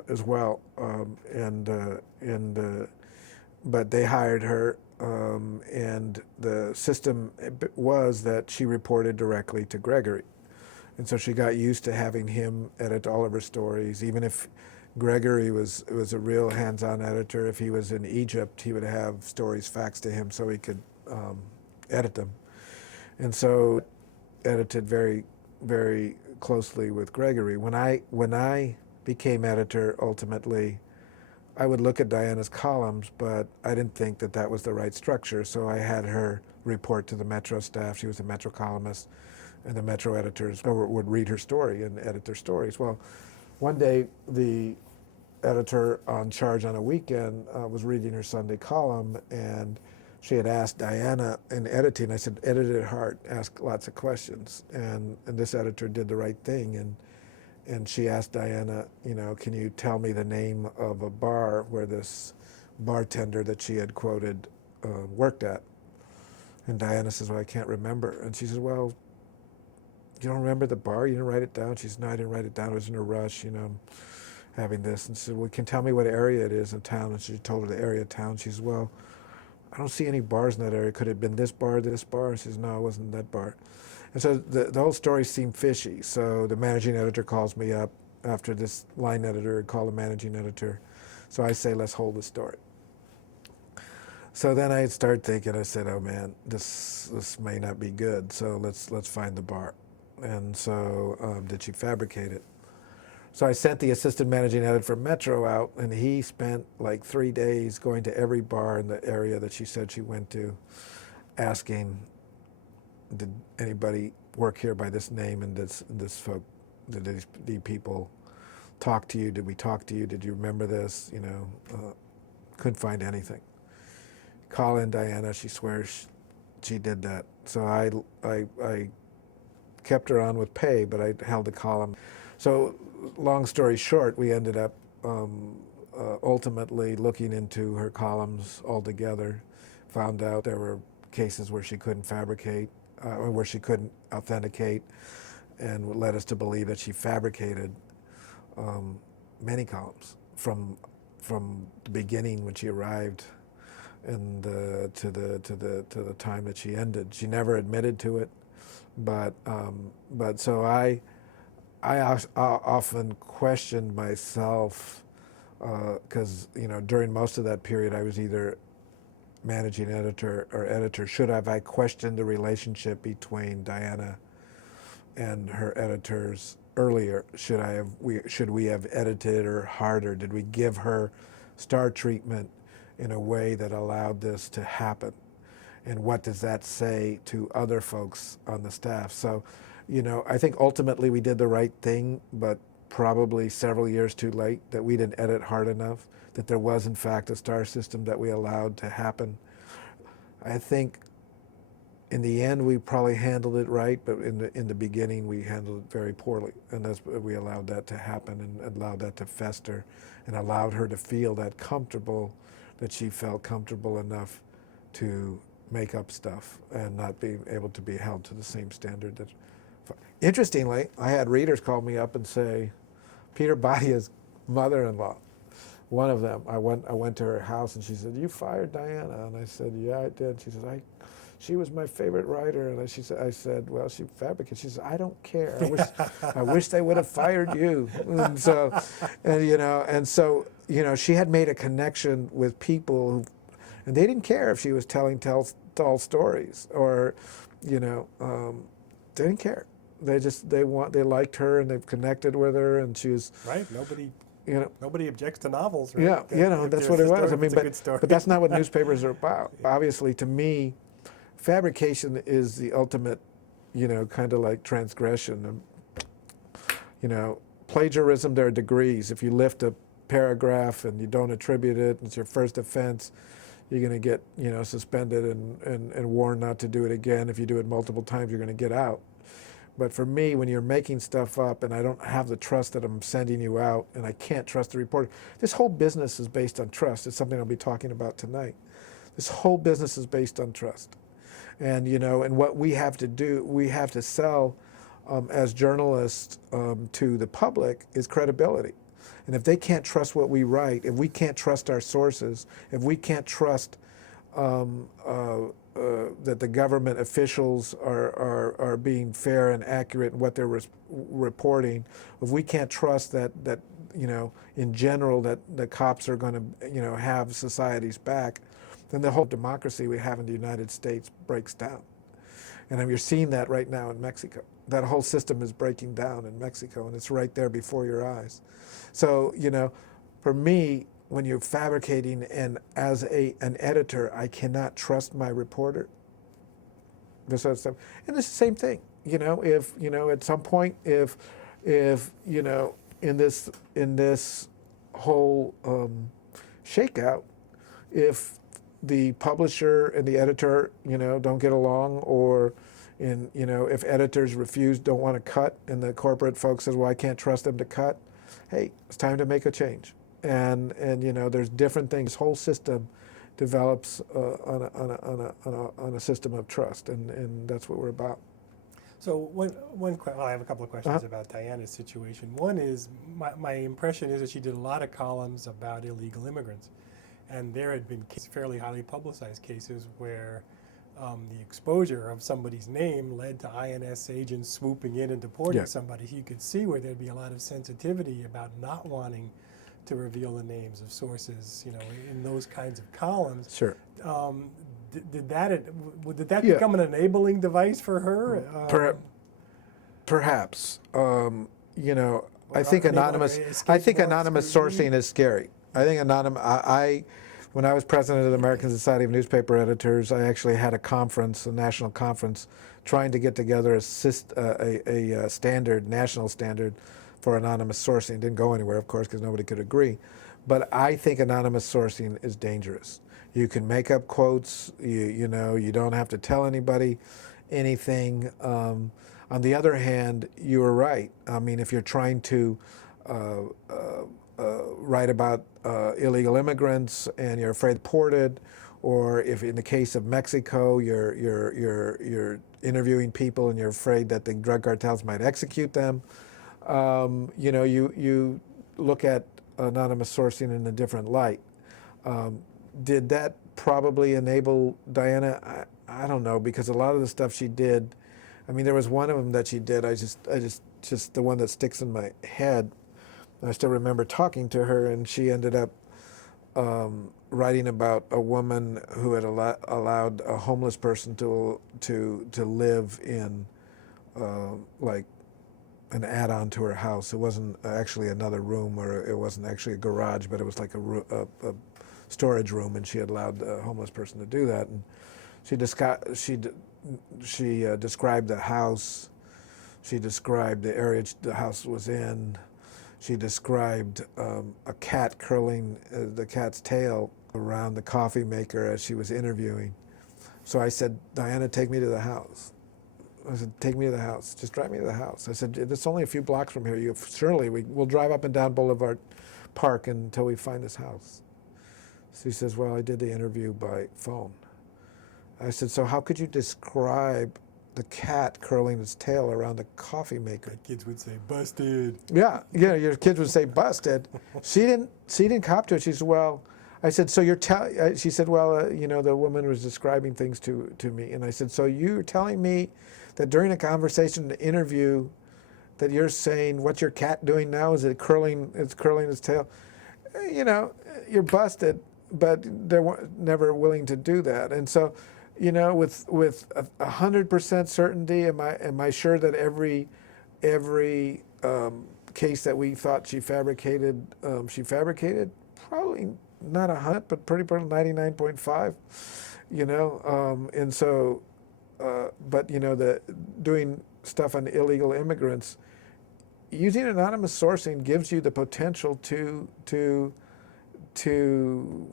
as well. But they hired her, and the system was that she reported directly to Gregory. And so she got used to having him edit all of her stories. Even if Gregory was a real hands-on editor, if he was in Egypt, he would have stories faxed to him so he could edit them. And so edited very, very closely with Gregory. When I became editor, ultimately, I would look at Diana's columns, but I didn't think that that was the right structure. So I had her report to the Metro staff. She was a Metro columnist, and the Metro editors would read her story and edit their stories. Well, one day the editor on charge on a weekend was reading her Sunday column, and she had asked Diana in editing. I said, edit it hard, ask lots of questions. And this editor did the right thing. And she asked Diana, you know, can you tell me the name of a bar where this bartender that she had quoted worked at? And Diana says, well, I can't remember. And she says, well, you don't remember the bar? You didn't write it down? She says, no, I didn't write it down. I was in a rush, you know, having this. And she said, well, can you tell me what area it is in town? And she told her the area of town. She says, well, I don't see any bars in that area. Could it have been this bar, this bar? And she says, no, it wasn't that bar. And so the whole story seemed fishy. So the managing editor calls me up after this line editor had called the managing editor. So I say, let's hold the story. So then I started thinking, I said, oh man, this may not be good. So let's find the bar. And so did she fabricate it? So I sent the assistant managing editor from Metro out, and he spent like 3 days going to every bar in the area that she said she went to, asking, did anybody work here by this name, and did these people talk to you? Did we talk to you? Did you remember this? You know, couldn't find anything. Call in Diana. She swears she did that. So I kept her on with pay, but I held the column. So long story short, we ended up ultimately looking into her columns altogether, found out there were cases where she couldn't fabricate, or where she couldn't authenticate, and led us to believe that she fabricated many columns from the beginning when she arrived and to the time that she ended. She never admitted to it, but so I often questioned myself because you know during most of that period I was either managing editor or editor. Should have I questioned the relationship between Diana and her editors earlier? Should we have edited her harder? Did we give her star treatment in a way that allowed this to happen? And what does that say to other folks on the staff? So, you know, I think ultimately we did the right thing, but probably several years too late, that we didn't edit hard enough, that there was in fact a star system that we allowed to happen. I think in the end we probably handled it right, but in the beginning we handled it very poorly, and we allowed that to happen and allowed that to fester and allowed her to feel that comfortable, that she felt comfortable enough to make up stuff and not being able to be held to the same standard. That, interestingly, I had readers call me up and say, Peter Bhatia's mother-in-law, one of them, I went to her house and she said, you fired Diana? And I said, yeah, I did. She said, she was my favorite writer. And I said, well, she fabricated. She said, I don't care. I wish they would have fired you. And so, she had made a connection with people who, and they didn't care if she was telling tall stories or, they didn't care. They liked her and they've connected with her, and she was right. Nobody objects to novels, right? Yeah, that's what it was. I mean, but that's not what newspapers are about. Yeah. Obviously, to me, fabrication is the ultimate, kind of like transgression. Plagiarism, there are degrees. If you lift a paragraph and you don't attribute it, it's your first offense, you're going to get, suspended and warned not to do it again. If you do it multiple times, you're going to get out. But for me, when you're making stuff up and I don't have the trust that I'm sending you out and I can't trust the reporter, this whole business is based on trust. It's something I'll be talking about tonight. This whole business is based on trust. And, and what we have to do, we have to sell as journalists to the public is credibility. And if they can't trust what we write, if we can't trust our sources, if we can't trust that the government officials are being fair and accurate in what they're reporting, if we can't trust that in general that the cops are going to have society's back, then the whole democracy we have in the United States breaks down. And you're seeing that right now in Mexico. That whole system is breaking down in Mexico, and it's right there before your eyes. So, for me, when you're fabricating, and as an editor, I cannot trust my reporter. And it's the same thing, if at some point, if in this whole shakeout, if the publisher and the editor, don't get along, or if editors don't want to cut, and the corporate folks says, well, I can't trust them to cut. Hey, it's time to make a change. And there's different things. This whole system develops on a system of trust, and that's what we're about. So I have a couple of questions about Diana's situation. One is, my impression is that she did a lot of columns about illegal immigrants, and there had been fairly highly publicized cases where the exposure of somebody's name led to INS agents swooping in and deporting somebody. So you could see where there'd be a lot of sensitivity about not wanting to reveal the names of sources, in those kinds of columns. Sure. Did that become an enabling device for her? Perhaps. I think anonymous sourcing is scary. I think when I was president of the American Society of Newspaper Editors, I actually had a national conference, trying to get together a national standard for anonymous sourcing. It didn't go anywhere, of course, because nobody could agree. But I think anonymous sourcing is dangerous. You can make up quotes. You don't have to tell anybody anything. On the other hand, you are right. I mean, if you're trying to write about illegal immigrants and you're afraid of deported, or if in the case of Mexico you're interviewing people and you're afraid that the drug cartels might execute them, you look at anonymous sourcing in a different light. Did that probably enable Diana? I don't know, because a lot of the stuff she did, I mean, there was one of them that she did, I just the one that sticks in my head. I still remember talking to her, and she ended up writing about a woman who had allowed a homeless person to live in like an add-on to her house. It wasn't actually another room, or it wasn't actually a garage, but it was like a storage room, and she had allowed the homeless person to do that. And she described the house. She described the area the house was in. She described a cat curling the cat's tail around the coffee maker as she was interviewing. So I said, Diana, take me to the house. I said, take me to the house. Just drive me to the house. I said, it's only a few blocks from here. We'll drive up and down Boulevard Park until we find this house. So he says, well, I did the interview by phone. I said, so how could you describe the cat curling its tail around the coffee maker? My kids would say, busted. Yeah, your kids would say, busted. She didn't cop to it. She said, well, I said, so you're telling, she said, well, the woman was describing things to me. And I said, so you're telling me that during a conversation, the interview, that you're saying, what's your cat doing now? Is it curling its tail? You're busted, but they're never willing to do that. And so, with 100% certainty, am I sure that every case that we thought she fabricated? Probably not 100, but pretty 99.5. And so, but the doing stuff on illegal immigrants, using anonymous sourcing gives you the potential to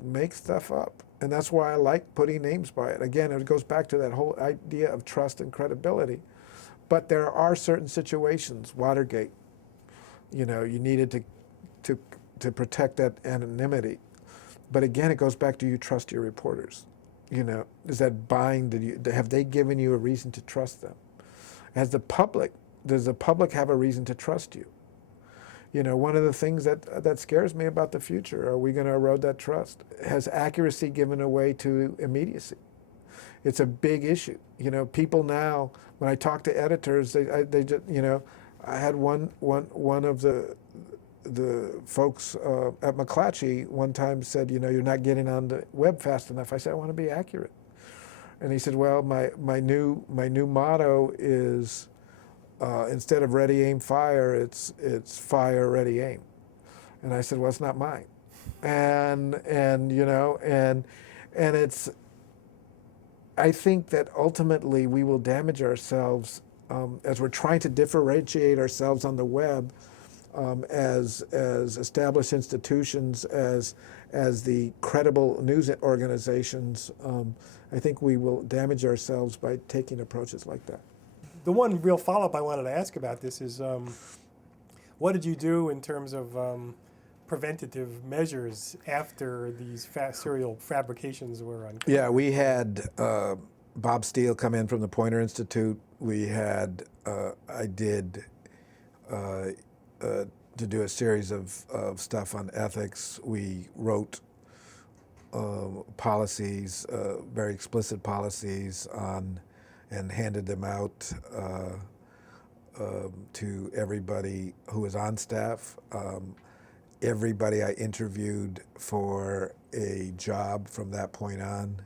make stuff up. And that's why I like putting names by it. Again, it goes back to that whole idea of trust and credibility. But there are certain situations, Watergate, you needed to protect that anonymity. But again, it goes back to you trust your reporters. Is that buying, have they given you a reason to trust them? Does the public have a reason to trust you? One of the things that scares me about the future, are we going to erode that trust? Has accuracy given way to immediacy? It's a big issue. People now, when I talk to editors, they just, I had one of the folks at McClatchy one time said, you're not getting on the web fast enough. I said, I want to be accurate. And he said, well, my new motto is, instead of ready, aim, fire, it's fire, ready, aim. And I said, well, it's not mine. And it's, I think that ultimately we will damage ourselves as we're trying to differentiate ourselves on the web as established institutions, as the credible news organizations. I think we will damage ourselves by taking approaches like that. The one real follow-up I wanted to ask about this is, what did you do in terms of preventative measures after these serial fabrications were uncovered? Yeah, we had Bob Steele come in from the Poynter Institute. We had, I did to do a series of stuff on ethics. We wrote policies, very explicit policies on, and handed them out to everybody who was on staff. Everybody I interviewed for a job from that point on,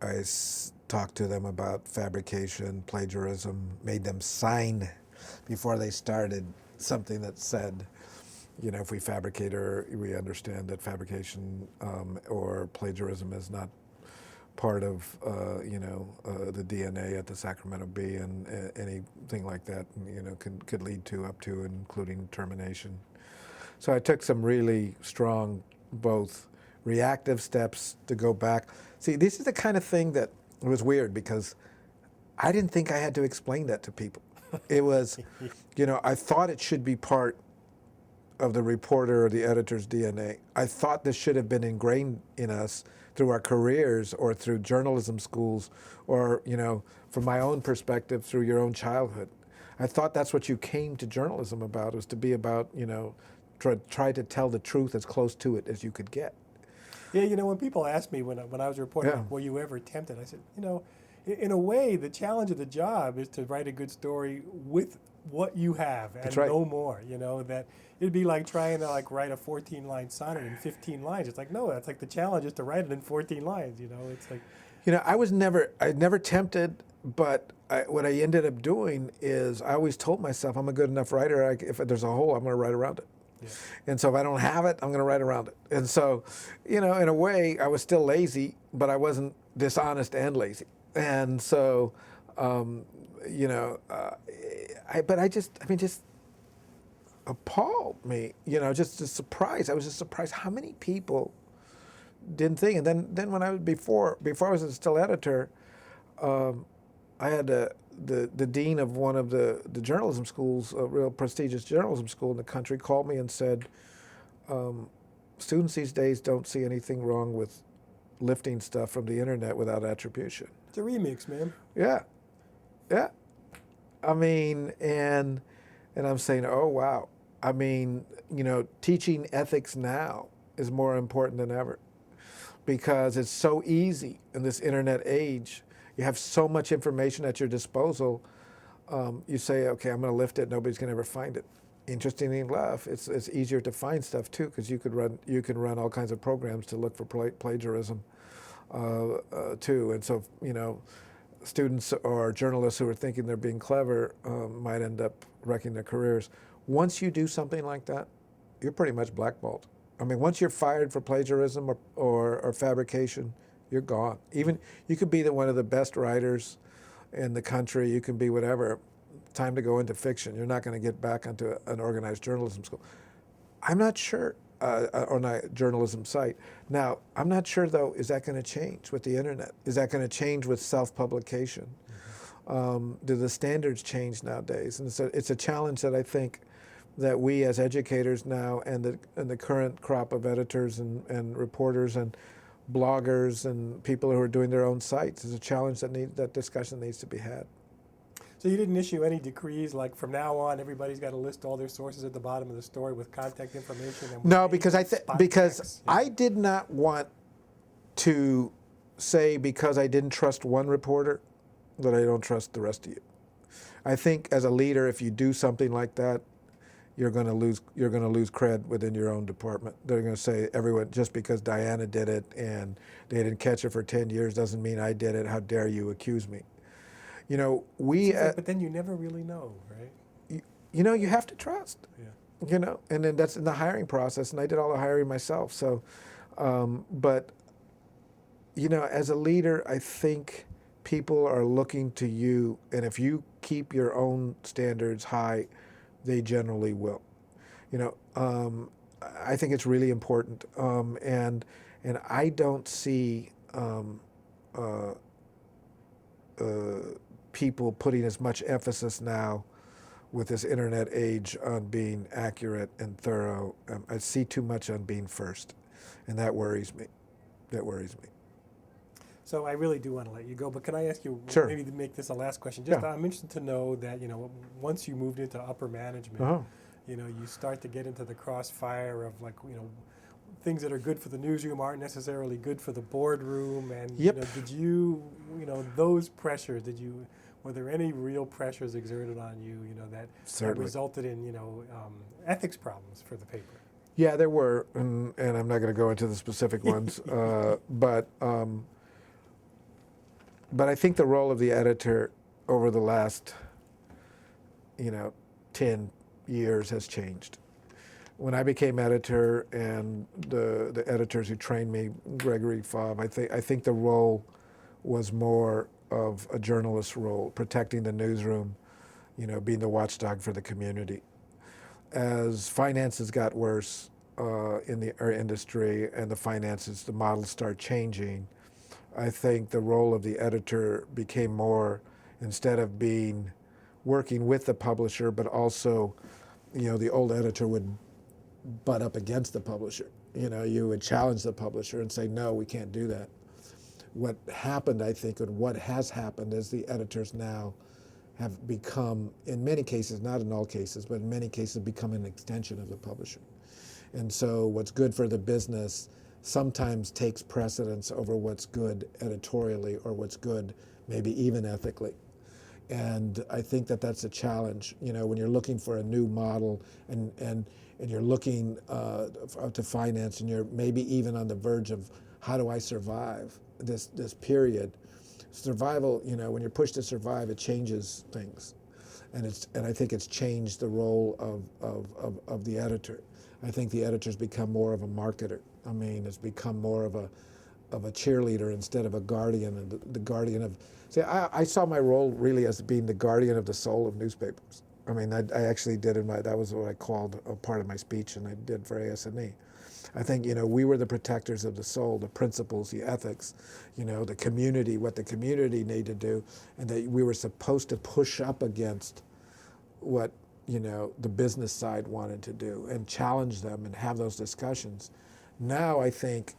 I talked to them about fabrication, plagiarism, made them sign before they started something that said, if we fabricate, or we understand that fabrication or plagiarism is not part of the DNA at the Sacramento Bee, and anything like that could lead to up to and including termination. So I took some really strong both reactive steps to go back. See, this is the kind of thing that was weird, because I didn't think I had to explain that to people. It was, I thought it should be part of the reporter or the editor's DNA. I thought this should have been ingrained in us through our careers or through journalism schools, or, from my own perspective, through your own childhood. I thought that's what you came to journalism about, was to be about, try to tell the truth as close to it as you could get. Yeah, when people ask me when I was reporting, Yeah. were you ever tempted? I said, in a way, the challenge of the job is to write a good story with what you have and no more. That it'd be like trying to write a 14-line sonnet in 15 lines. It's like, no, that's the challenge is to write it in 14 lines. It's like, I never tempted, but what I ended up doing is I always told myself I'm a good enough writer. If there's a hole, I'm going to write around it. yeah. And so if I don't have it, I'm going to write around it. And so, in a way, I was still lazy, but I wasn't dishonest and lazy. And so, just appalled me, just surprised. I was just surprised how many people didn't think. And then when I was, before I was a still editor, I had the dean of one of the journalism schools, a real prestigious journalism school in the country, called me and said, students these days don't see anything wrong with lifting stuff from the internet without attribution. It's a remix, man. Yeah. And I'm saying, oh, wow. Teaching ethics now is more important than ever. because it's so easy in this internet age. You have so much information at your disposal. You say, okay, I'm going to lift it. Nobody's going to ever find it. Interestingly enough, it's easier to find stuff too, because you can run all kinds of programs to look for plagiarism too. And so, students or journalists who are thinking they're being clever might end up wrecking their careers. Once you do something like that, you're pretty much blackballed. I mean, once you're fired for plagiarism or fabrication, you're gone. Even you could be one of the best writers in the country. You can be whatever. Time to go into fiction. You're not going to get back onto an organized journalism school. I'm not sure on a journalism site. Now, I'm not sure though. Is that going to change with the internet? Is that going to change with self-publication? Do the standards change nowadays? And it's a challenge that I think that we as educators now and the current crop of editors and reporters and bloggers and people who are doing their own sites is a challenge that discussion needs to be had. So you didn't issue any decrees like from now on everybody's got to list all their sources at the bottom of the story with contact information? And No, because I did not want to say because I didn't trust one reporter that I don't trust the rest of you. I think as a leader, if you do something like that, you're going to lose cred within your own department. They're going to say everyone just because Diana did it and they didn't catch it for 10 years doesn't mean I did it. How dare you accuse me? But then you never really know, right? You have to trust. Yeah. And then that's in the hiring process, and I did all the hiring myself. So, but as a leader, I think people are looking to you, and if you keep your own standards high, they generally will. I think it's really important, and I don't see people putting as much emphasis now with this internet age on being accurate and thorough. I see too much on being first, and that worries me. So I really do want to let you go, but can I ask you Sure. maybe to make this a last question? Yeah. I'm interested to know that once you moved into upper management, Uh-huh. you start to get into the crossfire of things that are good for the newsroom aren't necessarily good for the boardroom, and Yep. did you those pressures? Were there any real pressures exerted on you? That Certainly. resulted in ethics problems for the paper? Yeah, there were, and I'm not going to go into the specific ones, but I think the role of the editor over the last 10 years has changed. When I became editor, and the editors who trained me, Gregory Faub, I think the role was more of a journalist's role, protecting the newsroom, being the watchdog for the community. As finances got worse in our industry, and the models start changing, I think the role of the editor became more, instead of working with the publisher, but also, the old editor would butt up against the publisher. You would challenge the publisher and say, no, we can't do that. What happened, I think, and what has happened is the editors now have become, in many cases, not in all cases, but in many cases, become an extension of the publisher. And so what's good for the business sometimes takes precedence over what's good editorially or what's good maybe even ethically. And I think that's a challenge, when you're looking for a new model and you're looking to finance, and you're maybe even on the verge of how do I survive this period. Survival, when you're pushed to survive, it changes things. And I think it's changed the role of the editor. I think the editor's become more of a marketer. I mean, it's become more of a cheerleader instead of a guardian, and the guardian of. See, I saw my role really as being the guardian of the soul of newspapers. I mean, I actually did that was what I called a part of my speech, and I did for ASNE. I think, we were the protectors of the soul, the principles, the ethics, the community, what the community needed to do, and that we were supposed to push up against what, the business side wanted to do and challenge them and have those discussions. Now I think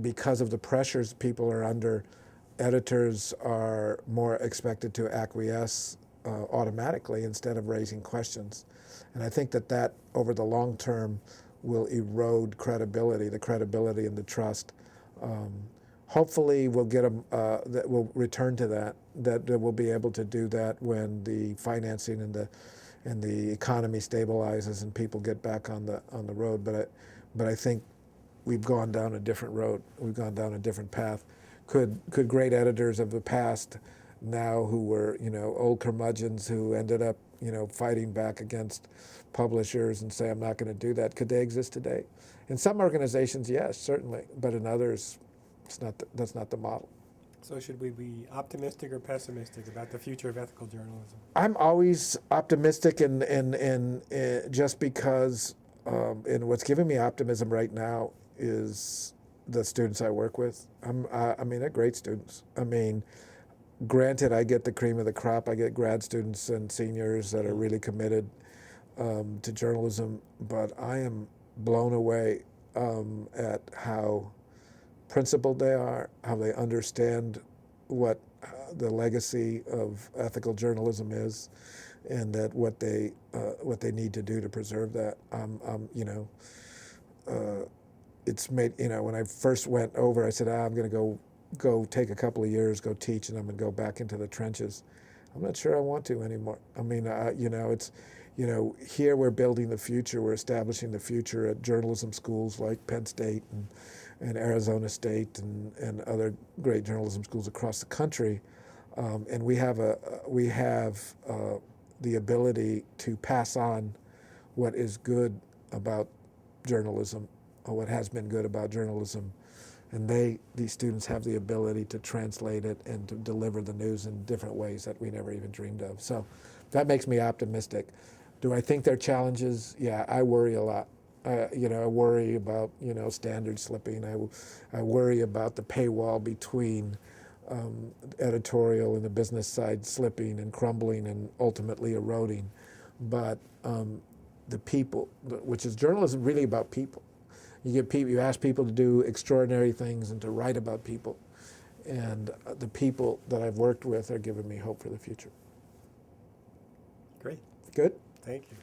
because of the pressures people are under, editors are more expected to acquiesce automatically instead of raising questions. And I think that over the long term will erode credibility, the credibility and the trust. Hopefully we'll get them, that we'll return to that we'll be able to do that when the financing and the economy stabilizes and people get back on the road. But I think we've gone down a different road. We've gone down a different path. Could great editors of the past now who were, old curmudgeons who ended up, fighting back against publishers and say, I'm not going to do that, could they exist today? In some organizations, yes, certainly, but in others, that's not the model. So should we be optimistic or pessimistic about the future of ethical journalism? I'm always optimistic, and just because, and what's giving me optimism right now is the students I work with. I mean, they're great students. I mean, granted, I get the cream of the crop. I get grad students and seniors that are really committed to journalism, but I am blown away at how principled they are, how they understand what the legacy of ethical journalism is, and that what they need to do to preserve that. It's made, when I first went over, I said, I'm going to go take a couple of years, go teach, and I'm going to go back into the trenches. I'm not sure I want to anymore. I mean, here we're building the future. We're establishing the future at journalism schools like Penn State and Arizona State and other great journalism schools across the country. And we have the ability to pass on what is good about journalism, or what has been good about journalism. And these students have the ability to translate it and to deliver the news in different ways that we never even dreamed of. So that makes me optimistic. Do I think there are challenges? Yeah, I worry a lot. I worry about, standards slipping. I worry about the paywall between editorial and the business side slipping and crumbling and ultimately eroding. But the people, which is journalism really about people. You ask people to do extraordinary things and to write about people. And the people that I've worked with are giving me hope for the future. Great. Good? Thank you.